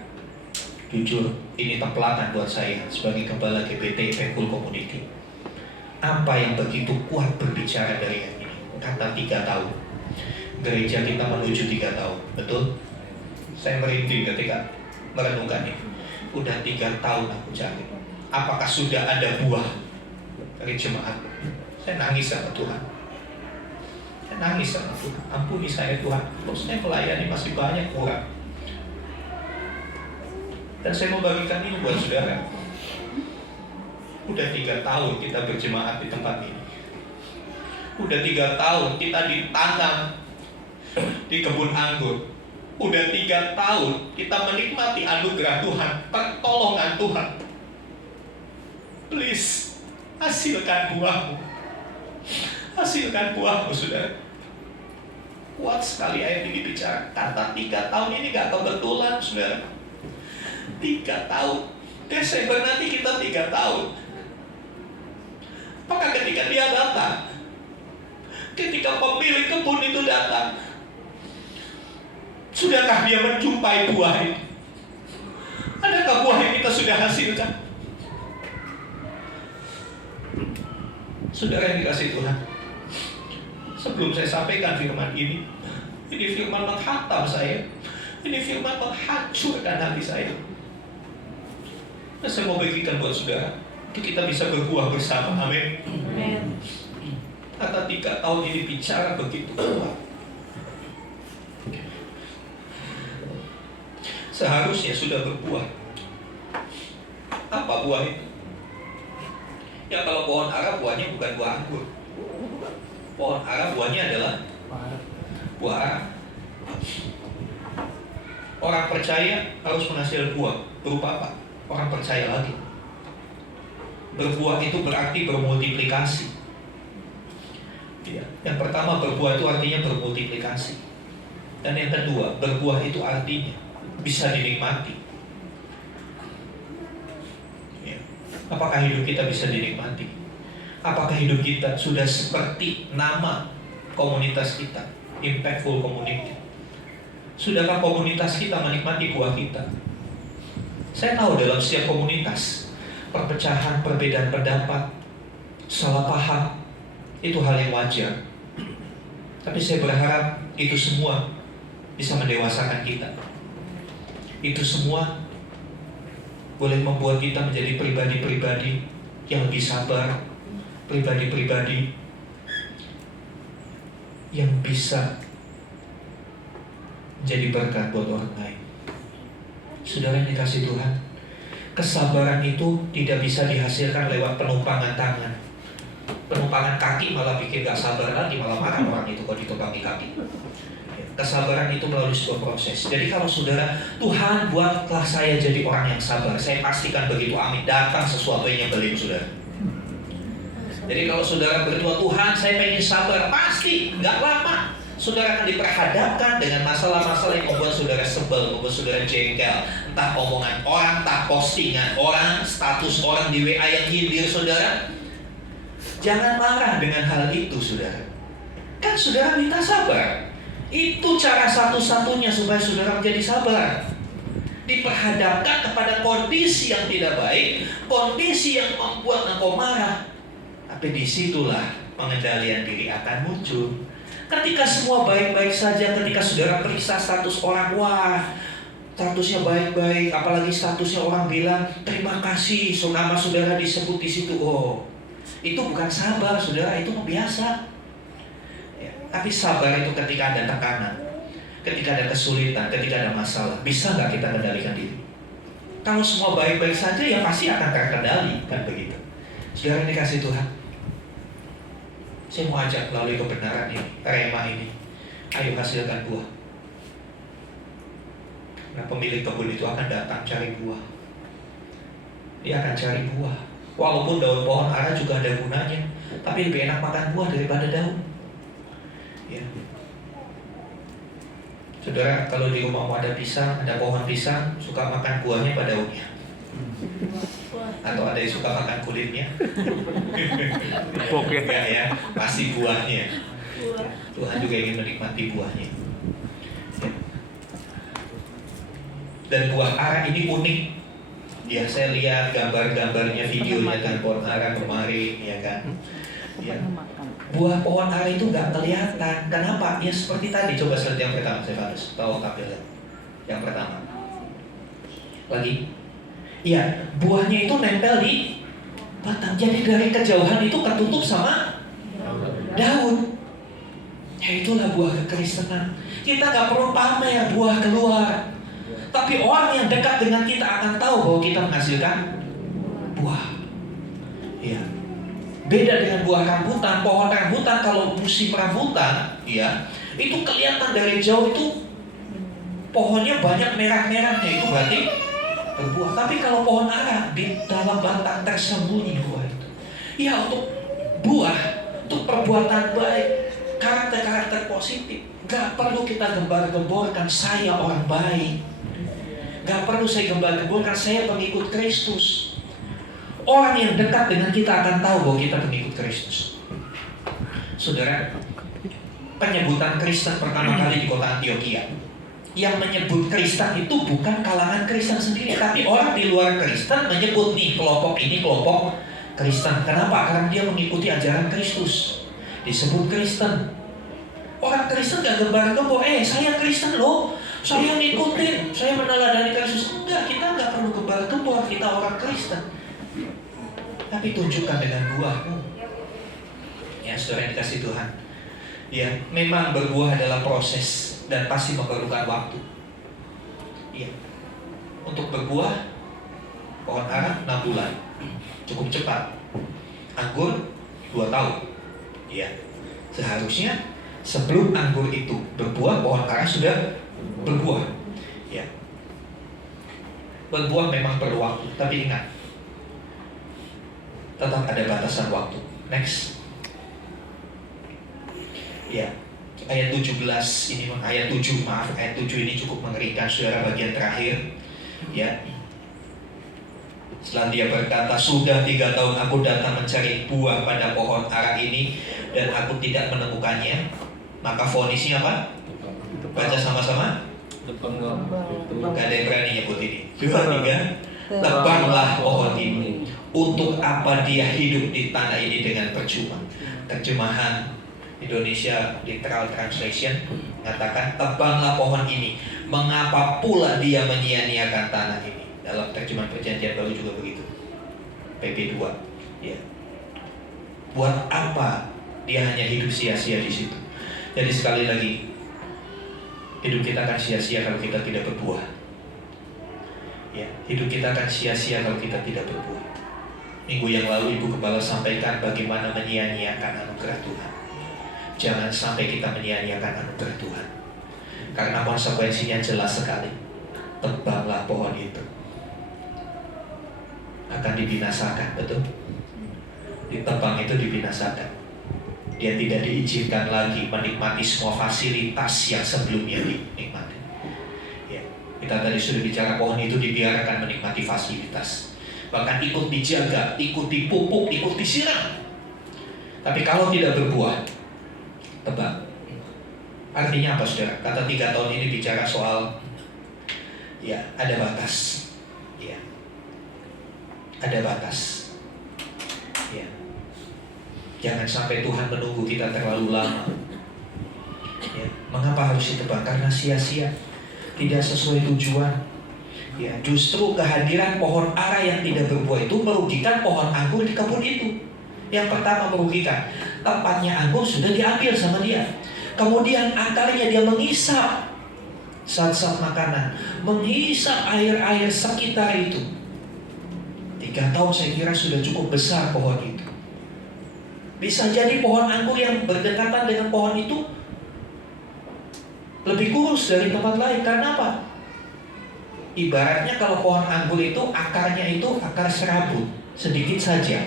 jujur ini templatan buat saya sebagai gembala GBT Faithful Community. Apa yang begitu kuat berbicara dari yang ini? Kata 3 tahun. Gereja kita menuju 3 tahun, betul? Saya merinding ketika merenungkan ini. Udah 3 tahun aku cari. Apakah sudah ada buah dari jemaat? Saya nangis sama Tuhan. Saya nangis sama Tuhan. Ampuni saya Tuhan. Kok saya melayani masih banyak kurang. Dan saya mau bagikan ini buat saudara. Udah 3 tahun kita berjemaat di tempat ini. Udah 3 tahun kita ditanam di kebun anggur. Udah 3 tahun kita menikmati anugerah Tuhan, pertolongan Tuhan. Please, hasilkan buahmu. Hasilkan buahmu, saudara. Kuat sekali ayat ini bicara. Kata 3 tahun ini gak kebetulan, saudara. 3 tahun. Desember nanti kita 3 tahun. Maka ketika dia datang, ketika pemilik kebun itu datang, sudahkah dia menjumpai buah itu? Adakah buah yang kita sudah hasilkan? Saudara yang dikasihi Tuhan, sebelum saya sampaikan firman ini firman menghantam saya. Ini firman menghancurkan hati saya. Dan saya mau bagikan buat saudara, kita bisa berbuah bersama. Amin. Kata 3 tahun ini bicara begitu kuat. Seharusnya sudah berbuah. Apa buah itu? Ya kalau pohon ara buahnya bukan buah anggur. Pohon ara buahnya adalah buah ara. Orang percaya harus menghasilkan buah. Berupa apa? Orang percaya lagi. Berbuah itu berarti bermultiplikasi. Ya. Yang pertama, berbuah itu artinya bermultiplikasi. Dan yang kedua, berbuah itu artinya bisa dinikmati. Ya. Apakah hidup kita bisa dinikmati? Apakah hidup kita sudah seperti nama komunitas kita, Impactful Community? Sudahkah komunitas kita menikmati buah kita? Saya tahu dalam setiap komunitas, perpecahan, perbedaan pendapat, salah paham, itu hal yang wajar. Tapi saya berharap itu semua bisa mendewasakan kita. Itu semua boleh membuat kita menjadi pribadi-pribadi yang lebih sabar, pribadi-pribadi yang bisa jadi berkat buat orang lain. Saudara yang dikasih Tuhan, kesabaran itu tidak bisa dihasilkan lewat penumpangan tangan. Penumpangan kaki malah bikin gak sabar lagi, malah marah orang itu kalau ditumpangi kaki. Kesabaran itu melalui sebuah proses. Jadi kalau saudara, Tuhan buatlah saya jadi orang yang sabar, saya pastikan begitu, amin, datang sesuatu yang nyebelin saudara. Jadi kalau saudara berdoa, Tuhan saya pengen sabar, pasti gak lama saudara akan diperhadapkan dengan masalah-masalah yang membuat saudara sebel, membuat saudara jengkel. Entah omongan orang, entah postingan orang, status orang di WA yang nyindir saudara. Jangan marah dengan hal itu saudara. Kan saudara minta sabar. Itu cara satu-satunya supaya saudara menjadi sabar. Diperhadapkan kepada kondisi yang tidak baik, kondisi yang membuat engkau marah. Tapi disitulah pengendalian diri akan muncul. Ketika semua baik-baik saja, ketika saudara periksa status orang, wah statusnya baik-baik, apalagi statusnya orang bilang terima kasih, so nama saudara disebut di situ. Oh, itu bukan sabar saudara, itu biasa. Ya, tapi sabar itu ketika ada tekanan, ketika ada kesulitan, ketika ada masalah, bisa nggak kita kendalikan diri? Kalau semua baik-baik saja, ya pasti akan terkendali, kan begitu. Saudara yang dikasih Tuhan, saya mau ajak melalui kebenaran ini, rema ini, ayo hasilkan buah. Nah, pemilik kebun itu akan datang cari buah. Dia akan cari buah. Walaupun daun pohon ara juga ada gunanya, tapi lebih enak makan buah daripada daun. Ya. Saudara, kalau di rumahmu ada pisang, ada pohon pisang, suka makan buahnya pada daunnya? Atau ada yang suka makan kulitnya? Enggak ya, pasti buahnya. Tuhan juga ingin menikmati buahnya. Dan buah ara ini unik. Ya, saya lihat gambar-gambarnya, videonya kan pohon ara kemarin, ya kan. Ya. Buah pohon ara itu nggak kelihatan. Kenapa? Ya seperti tadi. Coba slide yang pertama, saya harus tahu tampil. Yang pertama. Lagi. Ya, buahnya itu nempel di batang. Jadi dari kejauhan itu ketutup sama daun. Ya itulah buah kekristenan. Kita nggak perlu pamer buah keluar, tapi orang yang dekat dengan kita akan tahu bahwa kita menghasilkan buah. Ya. Beda dengan buah rambutan. Pohon rambutan kalau musim rambutan, ya, itu kelihatan dari jauh itu pohonnya banyak merah-merahnya, itu berarti berbuah. Tapi kalau pohon ara di dalam batang tersembunyi buah itu. Ya, untuk buah, untuk perbuatan baik, karakter-karakter positif. Gak perlu kita gembar-gemborkan saya orang baik. Gak perlu saya gembar-gemborkan saya pengikut Kristus. Orang yang dekat dengan kita akan tahu bahwa kita pengikut Kristus. Saudara, penyebutan Kristen pertama kali di kota Antioquia, yang menyebut Kristen itu bukan kalangan Kristen sendiri, tapi orang di luar Kristen menyebut nih kelompok ini kelompok Kristen. Kenapa? Karena dia mengikuti ajaran Kristus, disebut Kristen. Orang Kristen gak gembar-gembor, saya Kristen loh, saya ngikutin, saya meneladani Kristus. Enggak, kita gak perlu gembar-gembor, kita orang Kristen. Tapi tunjukkan dengan buahmu. Ya, saudara yang dikasih Tuhan. Ya, memang berbuah adalah proses dan pasti memerlukan waktu. Ya. Untuk berbuah, pohon ara 6 bulan, cukup cepat. Anggur 2 tahun. Ya. Seharusnya sebelum anggur itu berbuah, pohon ara sudah berbuah. Ya. Berbuah memang perlu waktu, tapi ingat, tetap ada batasan waktu. Next. Ya, ayat 17 ini, ayat 7 ini cukup mengerikan, saudara, bagian terakhir. Ya. Setelah dia berkata, sudah 3 tahun aku datang mencari buah pada pohon ara ini dan aku tidak menemukannya. Maka vonisnya apa? Baca sama-sama. Gak ada yang berani nyebut ini. 2, 3. Tebanglah pohon ini. Untuk apa dia hidup di tanah ini dengan percuma? Terjemahan Indonesia Literal Translation mengatakan, tebanglah pohon ini. Mengapa pula dia menyia-nyiakan tanah ini? Dalam terjemahan Perjanjian Baru juga begitu. PP2. Ya. Buat apa dia hanya hidup sia-sia di situ? Jadi sekali lagi, hidup kita akan sia-sia kalau kita tidak berbuah. Ya, hidup kita akan sia-sia kalau kita tidak berbuah. Minggu yang lalu Ibu Gembala sampaikan bagaimana menyia-nyiakan anugerah Tuhan. Jangan sampai kita menyia-nyiakan anugerah Tuhan, karena konsekuensinya jelas sekali. Tebanglah pohon itu, akan dibinasakan, betul? Ditebang itu dibinasakan. Dia tidak diizinkan lagi menikmati semua fasilitas yang sebelumnya dinikmati. Ya, kita tadi sudah bicara, pohon itu dibiarkan menikmati fasilitas, bahkan ikut dijaga, ikut dipupuk, ikut disiram. Tapi kalau tidak berbuah, tebang. Artinya apa, saudara? Kata 3 tahun ini bicara soal, ya, ada batas. Ya, ada batas. Ya. Jangan sampai Tuhan menunggu kita terlalu lama. Ya. Mengapa harus ditebang? Karena sia-sia, tidak sesuai tujuan. Ya, justru kehadiran pohon ara yang tidak berbuah itu merugikan pohon anggur di kebun itu. Yang pertama merugikan, tempatnya anggur sudah diambil sama dia. Kemudian akarnya dia menghisap zat-zat makanan, menghisap air-air sekitar itu. 3 tahun saya kira sudah cukup besar pohon itu. Bisa jadi pohon anggur yang berdekatan dengan pohon itu lebih kurus dari tempat lain. Karena apa? Ibaratnya kalau pohon anggur itu akarnya itu akar serabut, sedikit saja.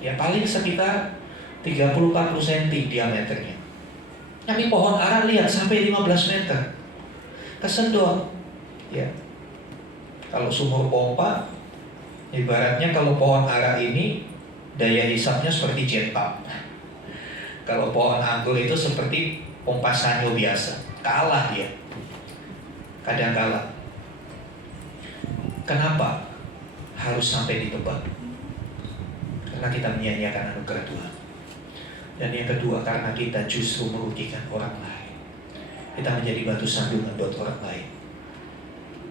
Ya, paling sekitar 30-40 cm diameternya. Tapi pohon ara lihat sampai 15 meter. Kesedot. Ya. Kalau sumur pompa, ibaratnya kalau pohon ara ini daya hisapnya seperti jet pump. Kalau pohon anggur itu seperti pompa sanyo biasa. Kalah dia. Kadang kalah. Kenapa harus sampai ditebang? Karena kita menyia-nyiakan anugerah Tuhan. Dan yang kedua, karena kita justru merugikan orang lain. Kita menjadi batu sandungan buat orang lain.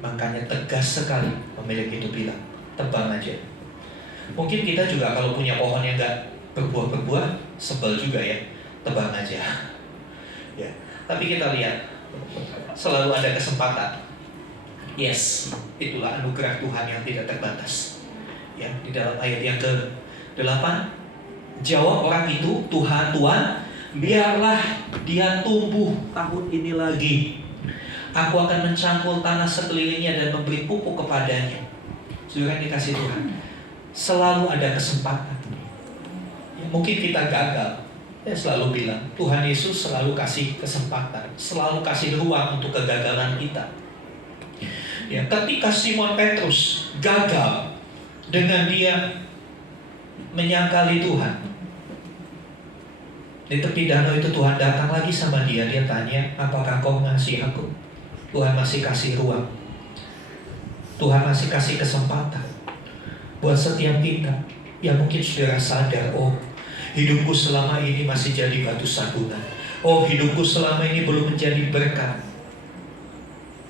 Makanya tegas sekali pemilik itu bilang, tebang aja. Mungkin kita juga kalau punya pohon yang gak berbuah-berbuah, sebel juga ya, tebang aja. Ya. Tapi kita lihat, selalu ada kesempatan. Yes, itulah anugerah Tuhan yang tidak terbatas. Ya, di dalam ayat yang ke-8, jawab orang itu, Tuhan, biarlah dia tumbuh tahun ini lagi. Aku akan mencangkul tanah sekelilingnya dan memberi pupuk kepadanya. Saudara yang dikasih Tuhan, selalu ada kesempatan. Ya, mungkin kita gagal. Saya selalu bilang, Tuhan Yesus selalu kasih kesempatan, selalu kasih ruang untuk kegagalan kita. Ya, ketika Simon Petrus gagal dengan dia menyangkali Tuhan, di tepi danau itu Tuhan datang lagi sama dia. Dia tanya, apakah kau mengasihi aku? Tuhan masih kasih ruang. Tuhan masih kasih kesempatan buat setiap kita. Ya mungkin saudara sadar, oh hidupku selama ini masih jadi batu sandungan. Oh hidupku selama ini belum menjadi berkat.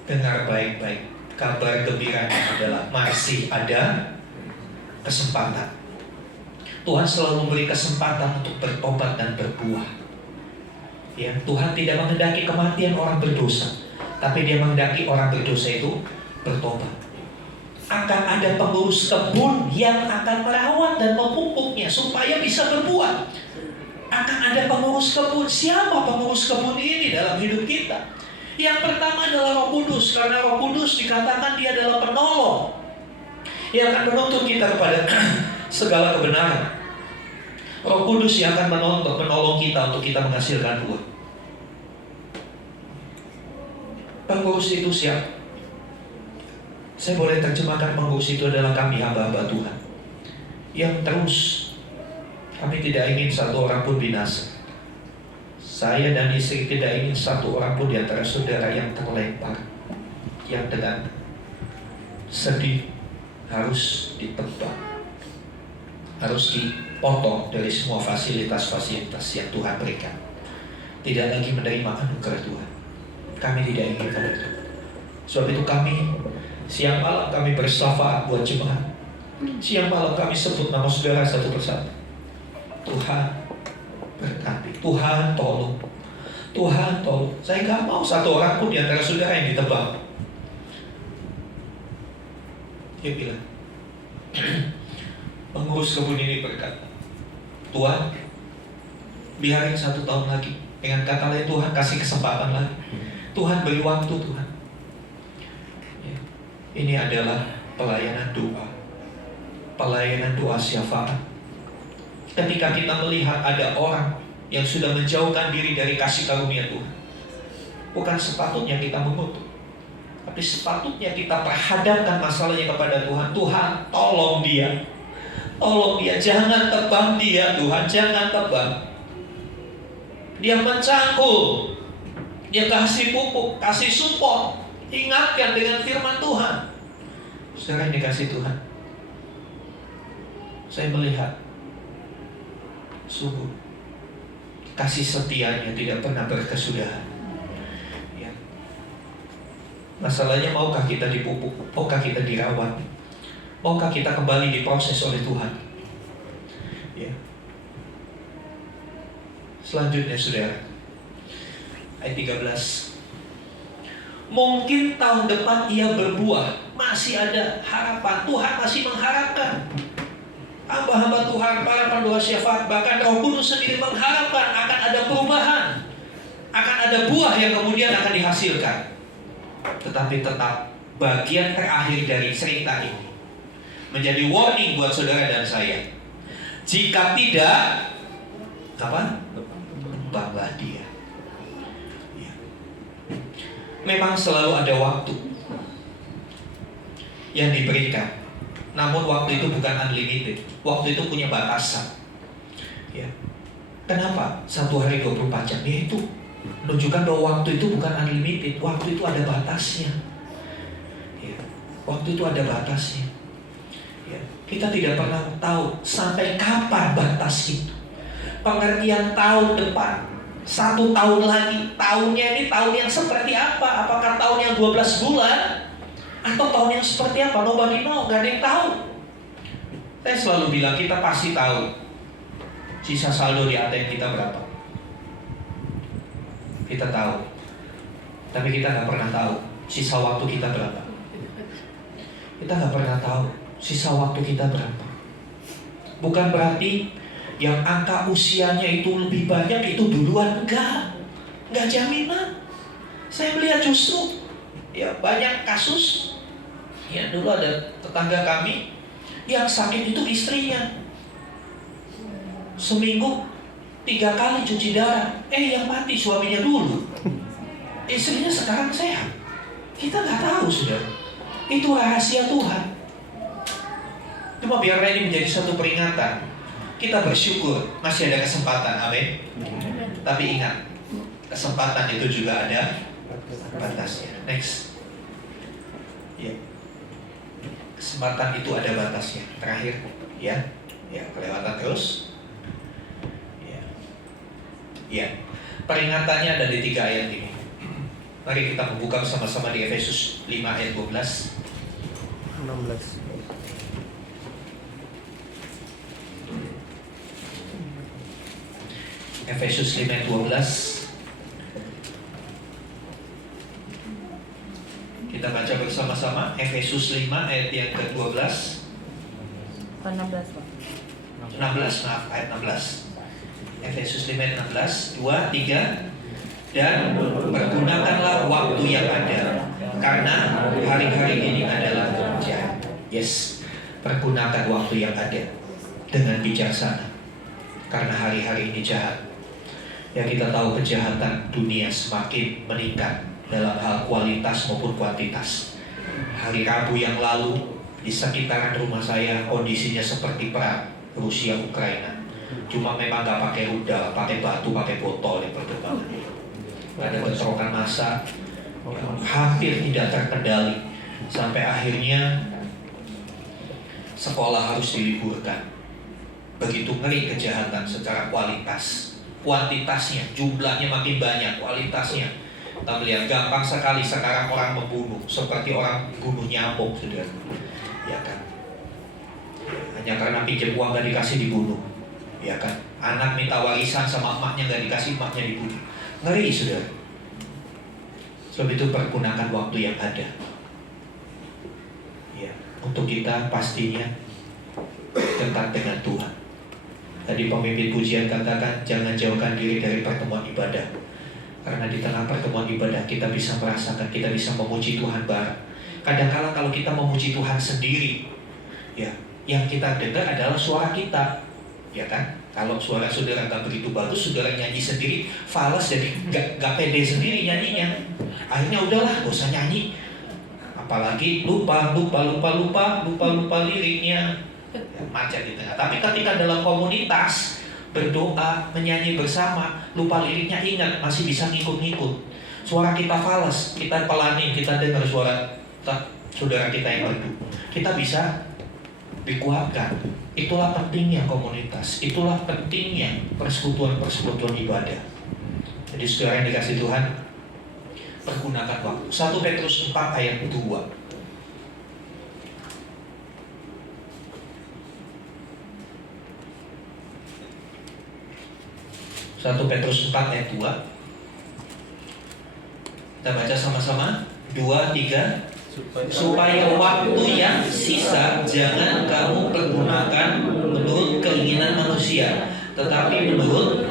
Dengar baik-baik, kabar gembiranya adalah masih ada kesempatan. Tuhan selalu memberi kesempatan untuk bertobat dan berbuah. Ya, Tuhan tidak menghendaki kematian orang berdosa, tapi Dia menghendaki orang berdosa itu bertobat. Akan ada pengurus kebun yang akan merawat dan memupuknya supaya bisa berbuah. Akan ada pengurus kebun. Siapa pengurus kebun ini dalam hidup kita? Yang pertama adalah Roh Kudus, karena Roh Kudus dikatakan Dia adalah penolong yang akan menuntun kita kepada segala kebenaran. Roh Kudus yang akan menolong kita untuk kita menghasilkan buah. Pengurus itu siapa? Saya boleh terjemahkan pengurus itu adalah kami hamba-hamba Tuhan yang terus, kami tidak ingin satu orang pun binasa. Saya dan istri tidak ingin satu orang pun di antara saudara yang terlempar, yang dengan sedih harus ditebang, harus dipotong dari semua fasilitas-fasilitas yang Tuhan berikan, tidak lagi menerima anugerah Tuhan. Kami tidak ingin itu. Sebab itu kami siang malam kami bersyafaat buat jemaat. Siang malam kami sebut nama saudara satu persatu. Tuhan berkati, Tuhan tolong, Tuhan tolong. Saya gak mau satu orang pun di antara saudara yang ditebang. Dia bilang, pengurus kebun ini berkata, Tuhan, biarin 1 tahun lagi. Dengan kata lain, Tuhan kasih kesempatan lagi. Tuhan beri waktu, Tuhan. Ya. Ini adalah pelayanan doa, pelayanan doa syafaat. Ketika kita melihat ada orang yang sudah menjauhkan diri dari kasih karunia Tuhan, bukan sepatutnya kita mengutuk, tapi sepatutnya kita perhadapkan masalahnya kepada Tuhan. Tuhan, tolong dia, jangan tebang dia, Tuhan, jangan tebang. Dia mencangkul, dia kasih pupuk, kasih support, ingatkan dengan firman Tuhan. Saudara yang dikasih Tuhan, saya melihat sungguh kasih setianya tidak pernah berkesudahan. Ya. Masalahnya, maukah kita dipupuk? Maukah kita dirawat? Maukah kita kembali diproses oleh Tuhan? Ya. Selanjutnya saudara, ayat 13. Mungkin tahun depan ia berbuah, masih ada harapan. Tuhan masih mengharapkan. Hamba-hamba Tuhan, para pendoa syafaat, bahkan Roh Kudus sendiri mengharapkan akan ada perubahan, akan ada buah yang kemudian akan dihasilkan. Tetapi tetap bagian terakhir dari cerita ini menjadi warning buat saudara dan saya. Jika tidak, apa? Tebanglah dia. Ya. Memang selalu ada waktu yang diberikan. Namun waktu itu bukan unlimited. Waktu itu punya batasan. Ya. Kenapa? 1 hari 24 jam. Ya itu menunjukkan bahwa waktu itu bukan unlimited. Waktu itu ada batasnya. Ya. Waktu itu ada batasnya. Ya. Kita tidak pernah tahu sampai kapan batas itu. Pengertian tahun depan, 1 tahun lagi, tahunnya ini tahun yang seperti apa? Apakah tahun yang 12 bulan? Atau tahun yang seperti apa? Nobody know, gak ada yang tahu. Saya selalu bilang kita pasti tahu sisa saldo di ATM kita berapa. Kita tahu, tapi kita gak pernah tahu sisa waktu kita berapa. Kita gak pernah tahu sisa waktu kita berapa. Bukan berarti yang angka usianya itu lebih banyak itu duluan, enggak jaminan. Saya melihat justru ya banyak kasus. Ya dulu ada tetangga kami yang sakit itu istrinya seminggu 3 kali cuci darah, yang mati suaminya dulu, istrinya sekarang sehat. Kita nggak tahu sudah. Itu rahasia Tuhan. Cuma biar ini menjadi satu peringatan. Kita bersyukur masih ada kesempatan, amin. Tapi ingat, kesempatan itu juga ada batasnya. Next. Ya. Kesempatan itu ada batasnya. Terakhir, ya, kelewatan terus. Ya, peringatannya ada di 3 ayat ini. Mari kita membuka bersama-sama di Efesus 5 ayat 12. 16. Efesus 5 ayat 12. Kita baca bersama-sama Efesus 5 ayat yang ke-12. 16 Pak. 16, maaf, ayat 16. Efesus 5 ayat 16, 2, 3. Dan pergunakanlah waktu yang ada, karena hari-hari ini adalah jahat. Yes, pergunakan waktu yang ada dengan bijaksana, karena hari-hari ini jahat. Ya, kita tahu kejahatan dunia semakin meningkat. dalam hal kualitas maupun kuantitas. Hari Rabu yang lalu di sekitaran rumah saya kondisinya seperti perang Rusia Ukraina. Cuma memang nggak pakai rudal, pakai batu, pakai botol yang berterbangan. Ada bentrokan massa yang hampir tidak terkendali sampai akhirnya sekolah harus diliburkan. Begitu ngeri kejahatan secara kualitas. Kuantitasnya, jumlahnya makin banyak, kualitasnya kita melihat gampang sekali sekarang orang membunuh seperti orang bunuh nyamuk, saudara, ya kan? Hanya karena pinjam uang gak dikasih dibunuh, ya kan? Anak minta warisan sama emaknya gak dikasih, emaknya dibunuh. Ngeri, saudara. Sebab itu pergunakan waktu yang ada, ya, untuk kita pastinya dekat dengan Tuhan. Tadi pemimpin pujian katakan jangan jauhkan diri dari pertemuan ibadah. Karena di tengah pertemuan ibadah kita bisa merasakan, kita bisa memuji Tuhan bareng. Kadang-kala kalau kita memuji Tuhan sendiri, ya, yang kita dengar adalah suara kita, ya kan? Kalau suara saudara nggak begitu bagus, saudara nyanyi sendiri, fals, jadi nggak pede sendiri nyanyinya. Akhirnya udahlah, gak usah nyanyi. Apalagi lupa liriknya. Macet di tengah. Tapi ketika dalam komunitas berdoa, menyanyi bersama, lupa liriknya, ingat masih bisa ngikut-ngikut. Suara kita fals, kita pelanin, kita dengar suara saudara kita yang merdu, kita bisa dikuatkan. Itulah pentingnya komunitas, itulah pentingnya persekutuan ibadah. Jadi saudara yang dikasih Tuhan, pergunakan waktu. 1 Petrus 4 ayat 2. 1 Petrus 4 ayat 2. Kita baca sama-sama. 2, 3. Supaya waktu yang sisa jangan kamu pergunakan menurut keinginan manusia, tetapi menurut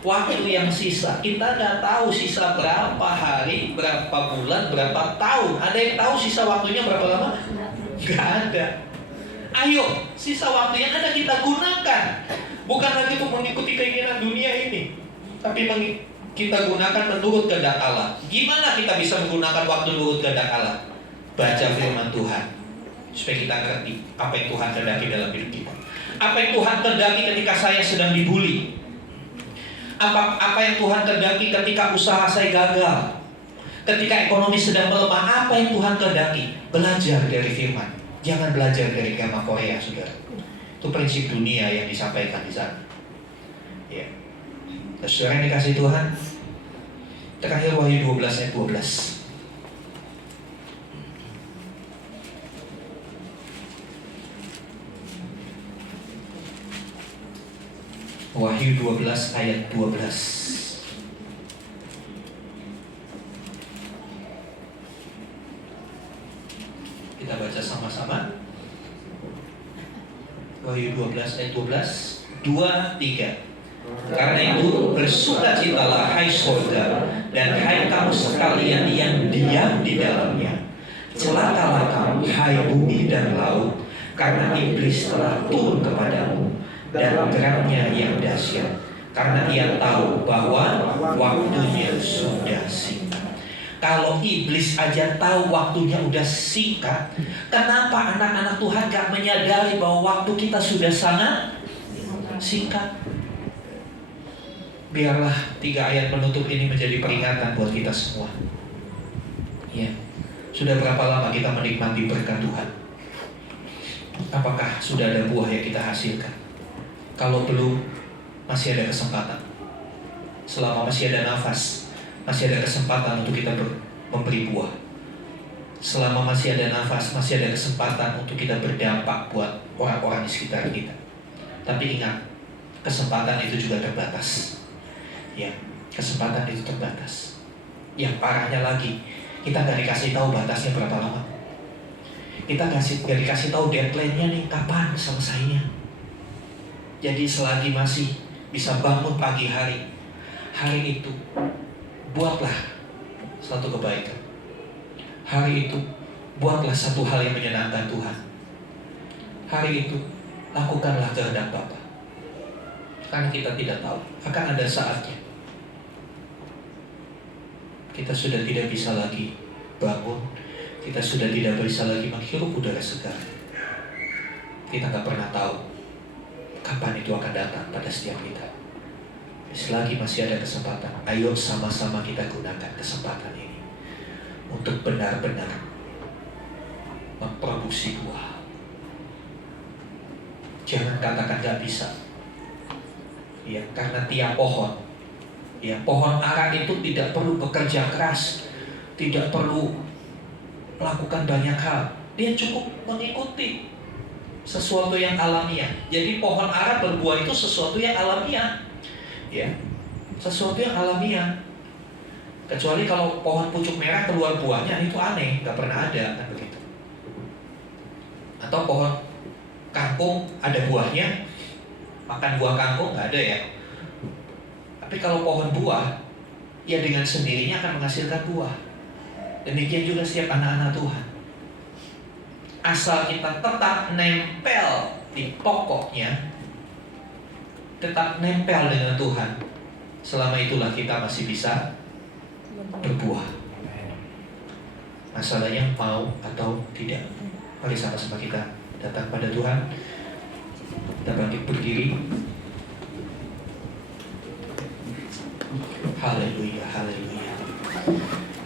waktu yang sisa. Kita nggak tahu sisa berapa hari, berapa bulan, berapa tahun. Ada yang tahu sisa waktunya berapa lama? Nggak ada. Ayo, sisa waktu yang ada kita gunakan. Bukan lagi untuk mengikuti keinginan dunia ini, tapi kita gunakan menurut kehendak Allah. Gimana kita bisa menggunakan waktu menurut kehendak Allah? Baca firman Tuhan, supaya kita ngerti apa yang Tuhan kehendaki dalam hidup kita. Apa yang Tuhan kehendaki ketika saya sedang dibully? Apa yang Tuhan kehendaki ketika usaha saya gagal? Ketika ekonomi sedang melemah, apa yang Tuhan kehendaki? Belajar dari firman. Jangan belajar dari drama Korea, saudara. Itu prinsip dunia yang disampaikan di sana. Ya. Saudara yang dikasih Tuhan, terakhir Wahyu 12 ayat 12. Wahyu 12 ayat 12. Kita baca sama-sama. Wahyu 12 ayat 12. 2, 3. Karena itu bersukacitalah hai surga dan hai kamu sekalian yang diam di dalamnya. Celakalah kamu hai bumi dan laut, karena iblis telah turun kepadamu dan geraknya yang dahsyat, karena ia tahu bahwa waktunya sudah singkat. Kalau iblis aja tahu waktunya udah singkat, kenapa anak-anak Tuhan gak menyadari bahwa waktu kita sudah sangat singkat? Biarlah 3 ayat penutup ini menjadi peringatan buat kita semua. Ya, sudah berapa lama kita menikmati berkat Tuhan? Apakah sudah ada buah yang kita hasilkan? Kalau belum, masih ada kesempatan. Selama masih ada nafas, masih ada kesempatan untuk kita memberi buah. Selama masih ada nafas, masih ada kesempatan untuk kita berdampak buat orang-orang di sekitar kita. Tapi ingat, kesempatan itu juga terbatas. Ya, kesempatan itu terbatas. Yang parahnya lagi, kita gak dikasih tahu batasnya berapa lama. Kita gak dikasih tahu deadline-nya nih, kapan selesainya. Jadi selagi masih bisa bangun pagi hari itu, buatlah satu kebaikan. Hari itu, buatlah satu hal yang menyenangkan Tuhan. Hari itu, lakukanlah kehendak Bapa. Karena kita tidak tahu, akan ada saatnya kita sudah tidak bisa lagi bangun, kita sudah tidak bisa lagi menghirup udara segar. Kita nggak pernah tahu kapan itu akan datang pada setiap kita. Selagi masih ada kesempatan, ayo sama-sama kita gunakan kesempatan ini untuk benar-benar memproduksi buah. Jangan katakan nggak bisa. Ya, karena tiap pohon, ya pohon ara itu tidak perlu bekerja keras, tidak perlu melakukan banyak hal. Dia cukup mengikuti sesuatu yang alamiah. Jadi pohon ara berbuah itu sesuatu yang alamiah, ya, sesuatu yang alamiah. Kecuali kalau pohon pucuk merah keluar buahnya, itu aneh, nggak pernah ada kan begitu. Atau pohon kangkung ada buahnya, makan buah kangkung nggak ada ya. Tapi kalau pohon buah, ya dengan sendirinya akan menghasilkan buah. Demikian juga setiap anak-anak Tuhan. Asal kita tetap nempel di pokoknya, tetap nempel dengan Tuhan, selama itulah kita masih bisa berbuah. Masalahnya mau atau tidak. Mari sama-sama kita datang pada Tuhan. Kita bangkit berdiri. Haleluya, haleluya,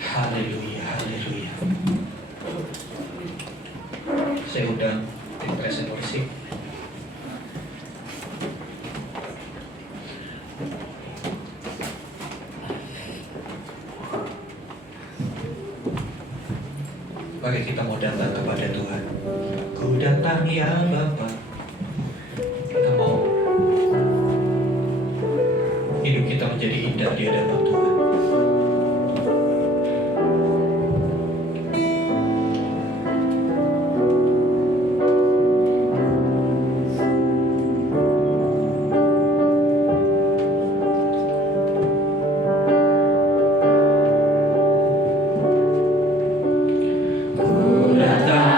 haleluya, haleluya. Saya undang tim present worship. Mari kita mau datang kepada Tuhan. Ku datang ya Bapa. Kita mau hidup kita menjadi indah di hadapan Tuhan. Memandang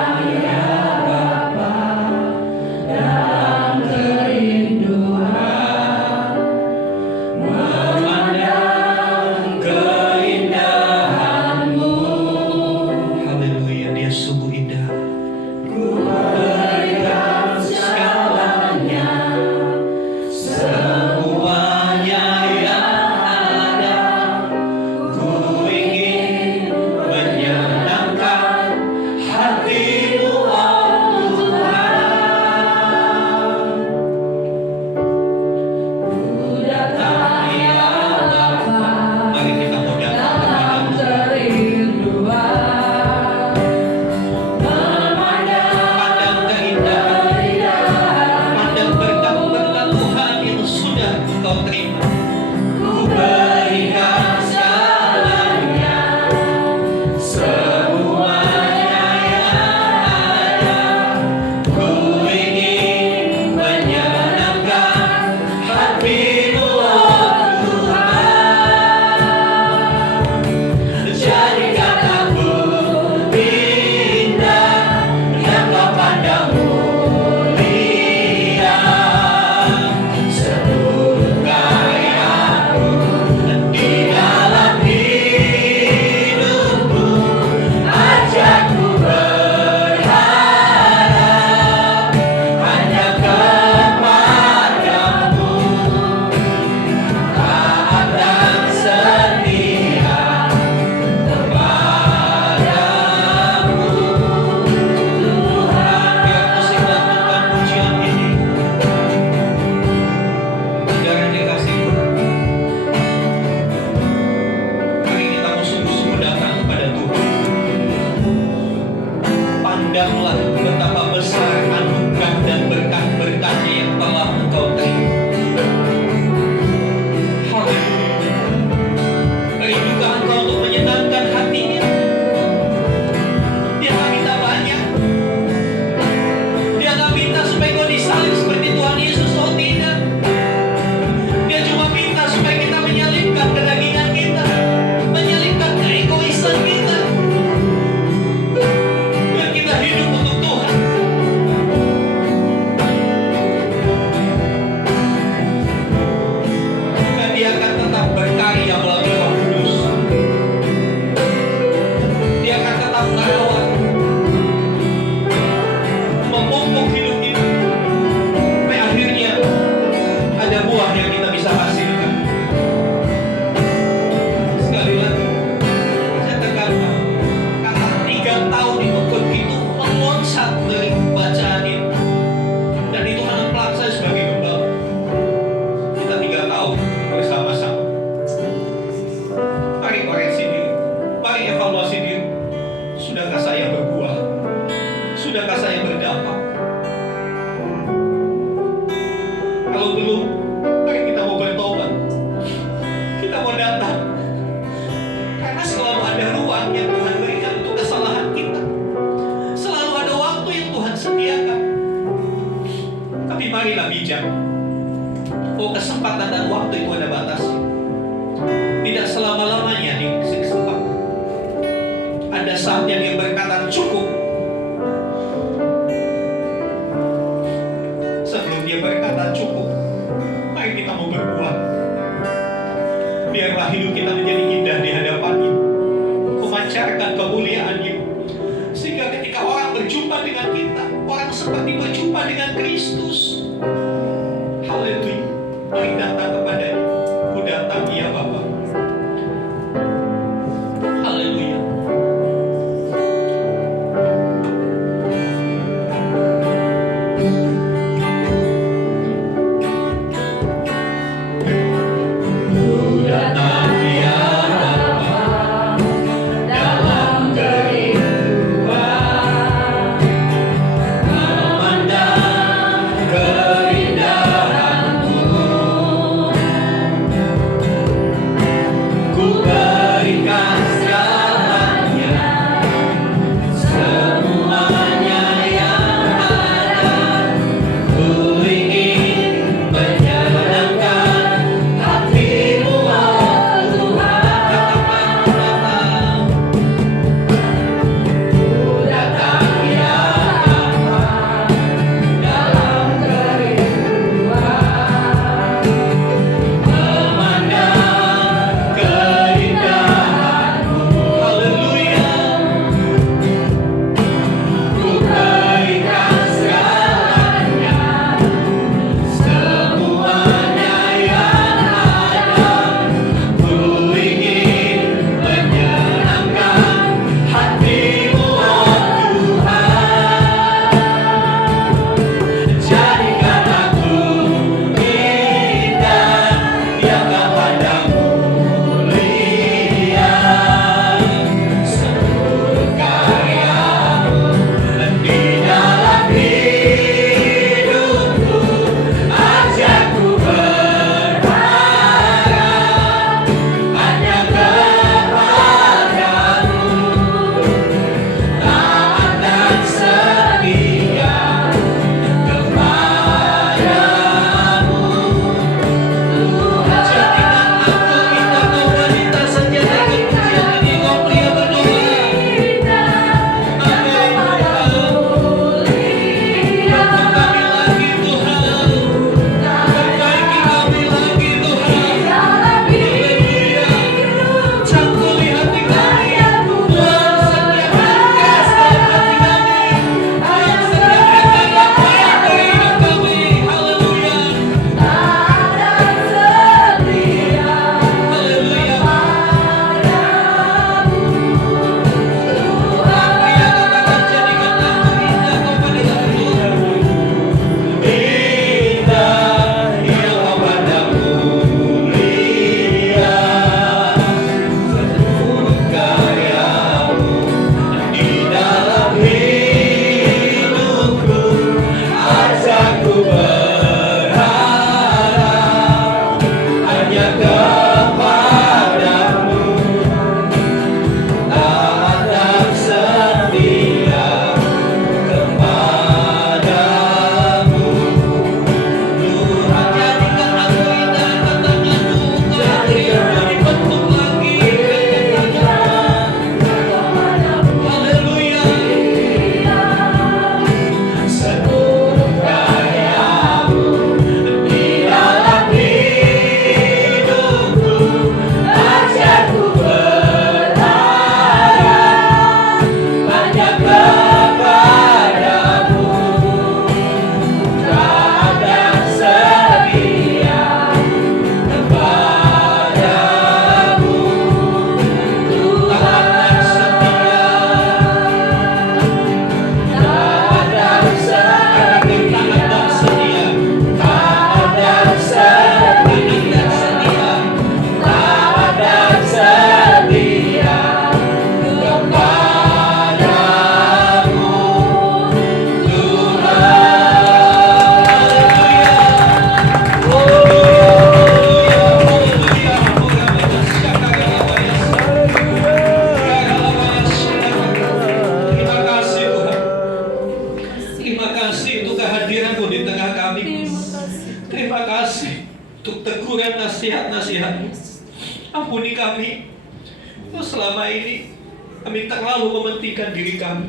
Selama ini kami terlalu mementingkan diri kami.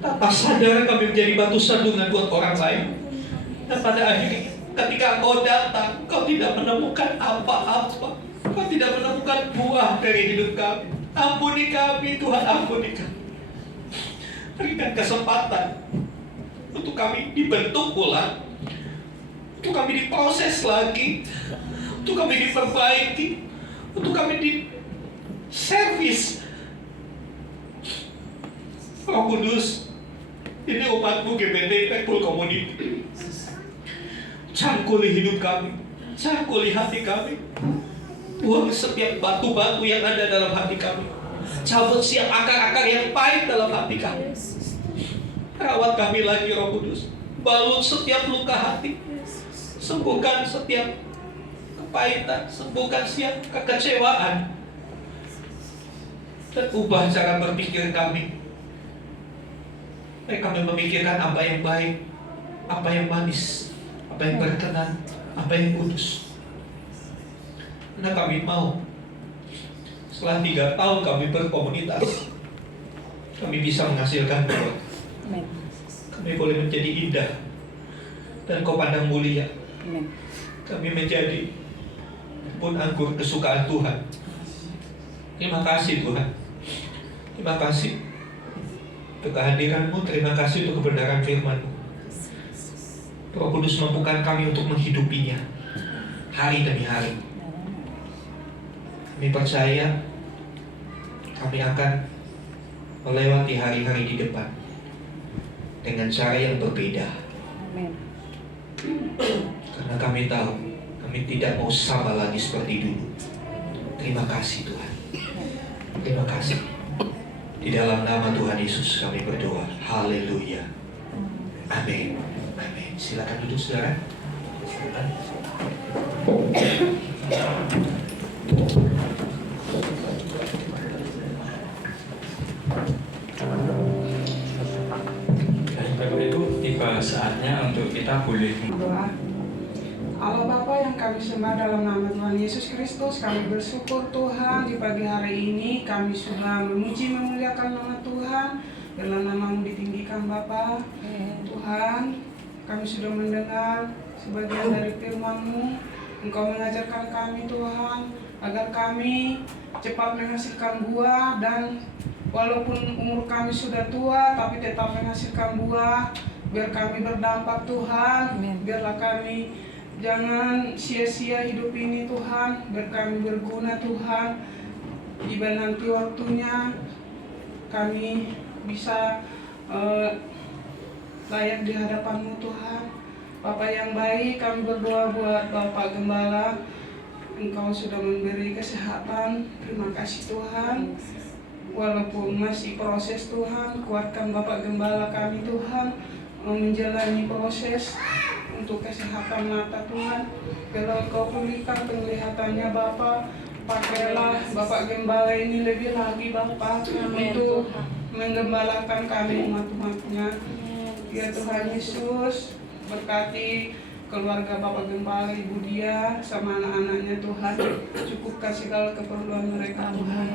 Tanpa sadar kami menjadi batu sandungan buat orang lain. Dan pada akhirnya ketika Engkau datang, Kau tidak menemukan apa-apa. Kau tidak menemukan buah dari hidup kami. Ampuni kami Tuhan, ampuni kami. Berikan kesempatan untuk kami dibentuk ulang, untuk kami diproses lagi, untuk kami diperbaiki, untuk kami diservis. Roh Kudus, ini umatmu GBT Faithful Community. Cangkuli hidup kami, cangkuli hati kami. Buang setiap batu-batu yang ada dalam hati kami. Cabut setiap akar-akar yang pahit dalam hati kami. Rawat kami lagi Roh Kudus. Balut setiap luka hati. Sembuhkan setiap kepahitan, sembuhkan setiap kekecewaan. Dan ubah cara berpikir kami. Baik kami memikirkan apa yang baik, apa yang manis, apa yang berkenan, apa yang kudus. Karena kami mau setelah 3 tahun kami berkomunitas, kami bisa menghasilkan buah. Kami boleh menjadi indah dan Kau pandang mulia. Kami menjadi kebun anggur kesukaan Tuhan. Terima kasih Tuhan. Terima kasih untuk kehadiran-Mu, terima kasih untuk kebenaran firman-Mu. Roh Kudus mampukan kami untuk menghidupinya hari demi hari. Kami percaya kami akan melewati hari-hari di depan dengan cara yang berbeda. Karena kami tahu kami tidak mau sama lagi seperti dulu. Terima kasih Tuhan. Terima kasih. Di dalam nama Tuhan Yesus kami berdoa. Haleluya. Amin. Amin. Silakan duduk saudara. Silakan. Bapak Ibu, tiba saatnya untuk kita boleh Doa. Allah Bapa yang kami sembah dalam nama Tuhan Yesus Kristus, kami bersyukur Tuhan di pagi hari ini kami sudah memuji memuliakan nama Tuhan. Biarlah nama-Mu ditinggikan Bapa. Tuhan, kami sudah mendengar sebagian dari firman-Mu. Engkau mengajarkan kami Tuhan agar kami cepat menghasilkan buah, dan walaupun umur kami sudah tua tapi tetap menghasilkan buah. Biar kami berdampak Tuhan. Biarlah kami jangan sia-sia hidup ini Tuhan. Biar kami berguna Tuhan. Tiba nanti waktunya kami bisa layak di hadapan-Mu Tuhan. Bapa yang baik, kami berdoa buat Bapak Gembala. Engkau sudah memberi kesehatan. Terima kasih Tuhan. Walaupun masih proses Tuhan, kuatkan Bapak Gembala kami Tuhan menjalani proses untuk kesehatan mata Tuhan. Biarlah Engkau pulihkan penglihatannya Bapak. Pakailah Bapak Gembala ini lebih lagi Bapak untuk menggembalakan kami umat-umat-Nya. Ya Tuhan Yesus, berkati keluarga Bapak Gembala, Ibu Dia, sama anak-anaknya Tuhan. Cukupkan segala keperluan mereka Tuhan.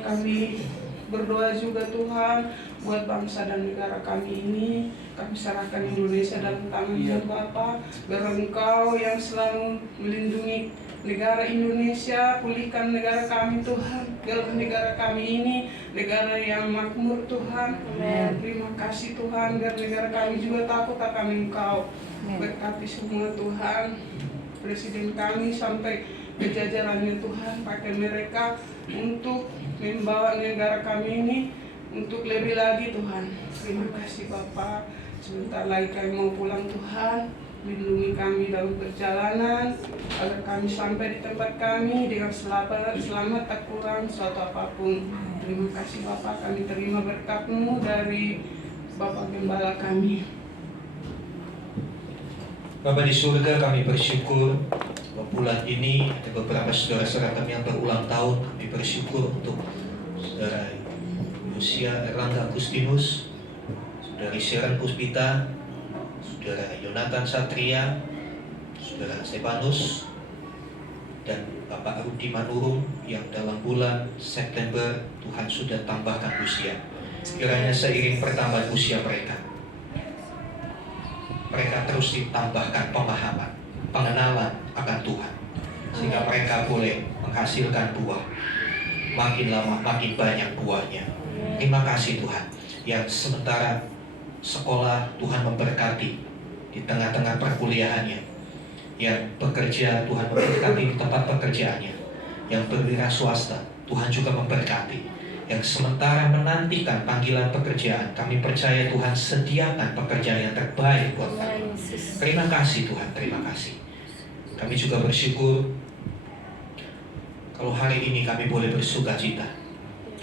Kami berdoa juga Tuhan buat bangsa dan negara kami ini. Kami serahkan Indonesia dalam tangan-Mu Bapa. Biar Engkau yang selalu melindungi negara Indonesia, pulihkan negara kami Tuhan. Biar negara kami ini negara yang makmur Tuhan. Terima kasih Tuhan. Biar negara kami juga takut akan Engkau. Berkati semua Tuhan, Presiden kami sampai ke jajarannya Tuhan. Pakai mereka untuk membawa negara kami ini untuk lebih lagi Tuhan. Terima kasih Bapak. Sebentar lagi kami mau pulang Tuhan. Lindungi kami dalam perjalanan agar kami sampai di tempat kami dengan selamat tak kurang suatu apapun. Terima kasih Bapak, kami terima berkat-Mu dari Bapak Gembala kami. Bapa di surga, kami bersyukur bahwa bulan ini ada beberapa saudara-saudara kami yang berulang tahun. Kami bersyukur untuk saudara Yosia Erlangga Agustinus, saudari Sharon Puspita, saudara Yonatan Satria, saudara Stefanus, dan Bapak Rudi Manurung yang dalam bulan September Tuhan sudah tambahkan usia. Kiranya seiring pertambahan usia mereka terus ditambahkan pemahaman, pengenalan akan Tuhan, sehingga mereka boleh menghasilkan buah. Makin lama makin banyak buahnya. Terima kasih Tuhan, yang sementara sekolah Tuhan memberkati di tengah-tengah perkuliahannya, yang bekerja Tuhan memberkati di tempat pekerjaannya, yang berwira swasta Tuhan juga memberkati, yang sementara menantikan panggilan pekerjaan, kami percaya Tuhan sediakan pekerjaan yang terbaik buat kami. Terima kasih Tuhan, terima kasih. Kami juga bersyukur kalau hari ini kami boleh bersukacita.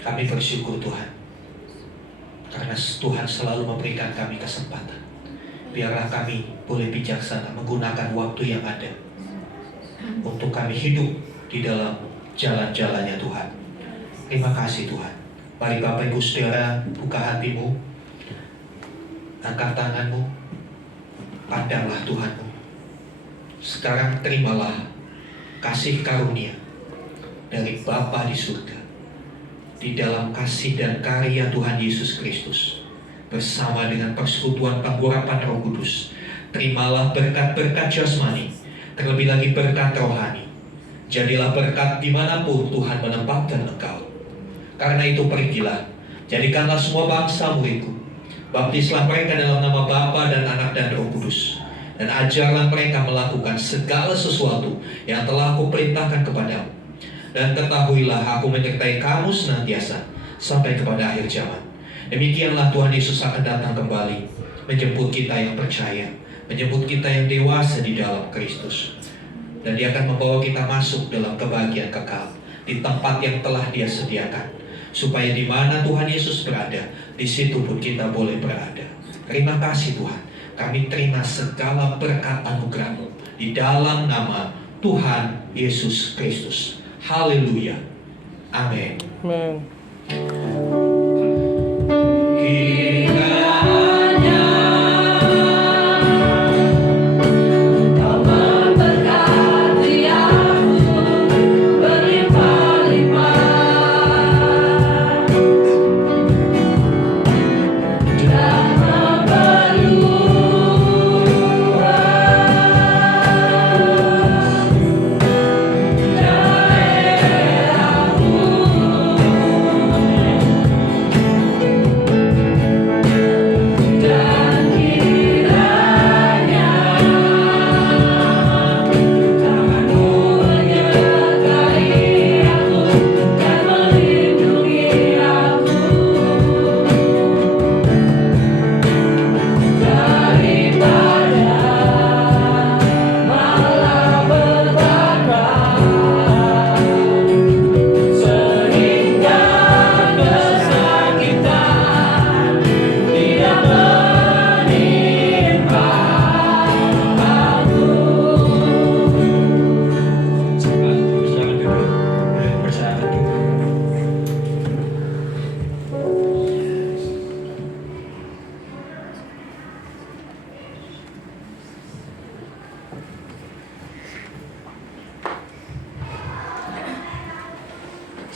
Kami bersyukur Tuhan, karena Tuhan selalu memberikan kami kesempatan. Biarlah kami boleh bijaksana menggunakan waktu yang ada untuk kami hidup di dalam jalan-jalannya Tuhan. Terima kasih Tuhan. Mari Bapak Ibu Saudara, buka hatimu, angkat tanganmu, pandanglah Tuhanmu. Sekarang terimalah kasih karunia dari Bapa di surga, di dalam kasih dan karya Tuhan Yesus Kristus, bersama dengan persekutuan pengurapan Roh Kudus. Terimalah berkat-berkat jasmani, terlebih lagi berkat rohani. Jadilah berkat dimanapun Tuhan menempatkan engkau. Karena itu pergilah, jadikanlah semua bangsa muridku. Baptislah mereka dalam nama Bapa dan Anak dan Roh Kudus, dan ajarlah mereka melakukan segala sesuatu yang telah aku perintahkan kepadamu. Dan ketahuilah aku menyertai kamu senantiasa sampai kepada akhir zaman. Demikianlah Tuhan Yesus akan datang kembali, menjemput kita yang percaya, menjemput kita yang dewasa di dalam Kristus. Dan Dia akan membawa kita masuk dalam kebahagiaan kekal di tempat yang telah Dia sediakan, supaya di mana Tuhan Yesus berada, di situ pun kita boleh berada. Terima kasih Tuhan, kami terima segala berkat anugerah-Mu di dalam nama Tuhan Yesus Kristus. Haleluya. Amin. Amin. Kiranya Kau memberkati aku berlimpah-limpah dan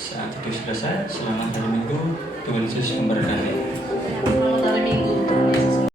Saat itu selesai, selamat hari Minggu, Tuhan Yesus memberkati. Selamat hari Minggu.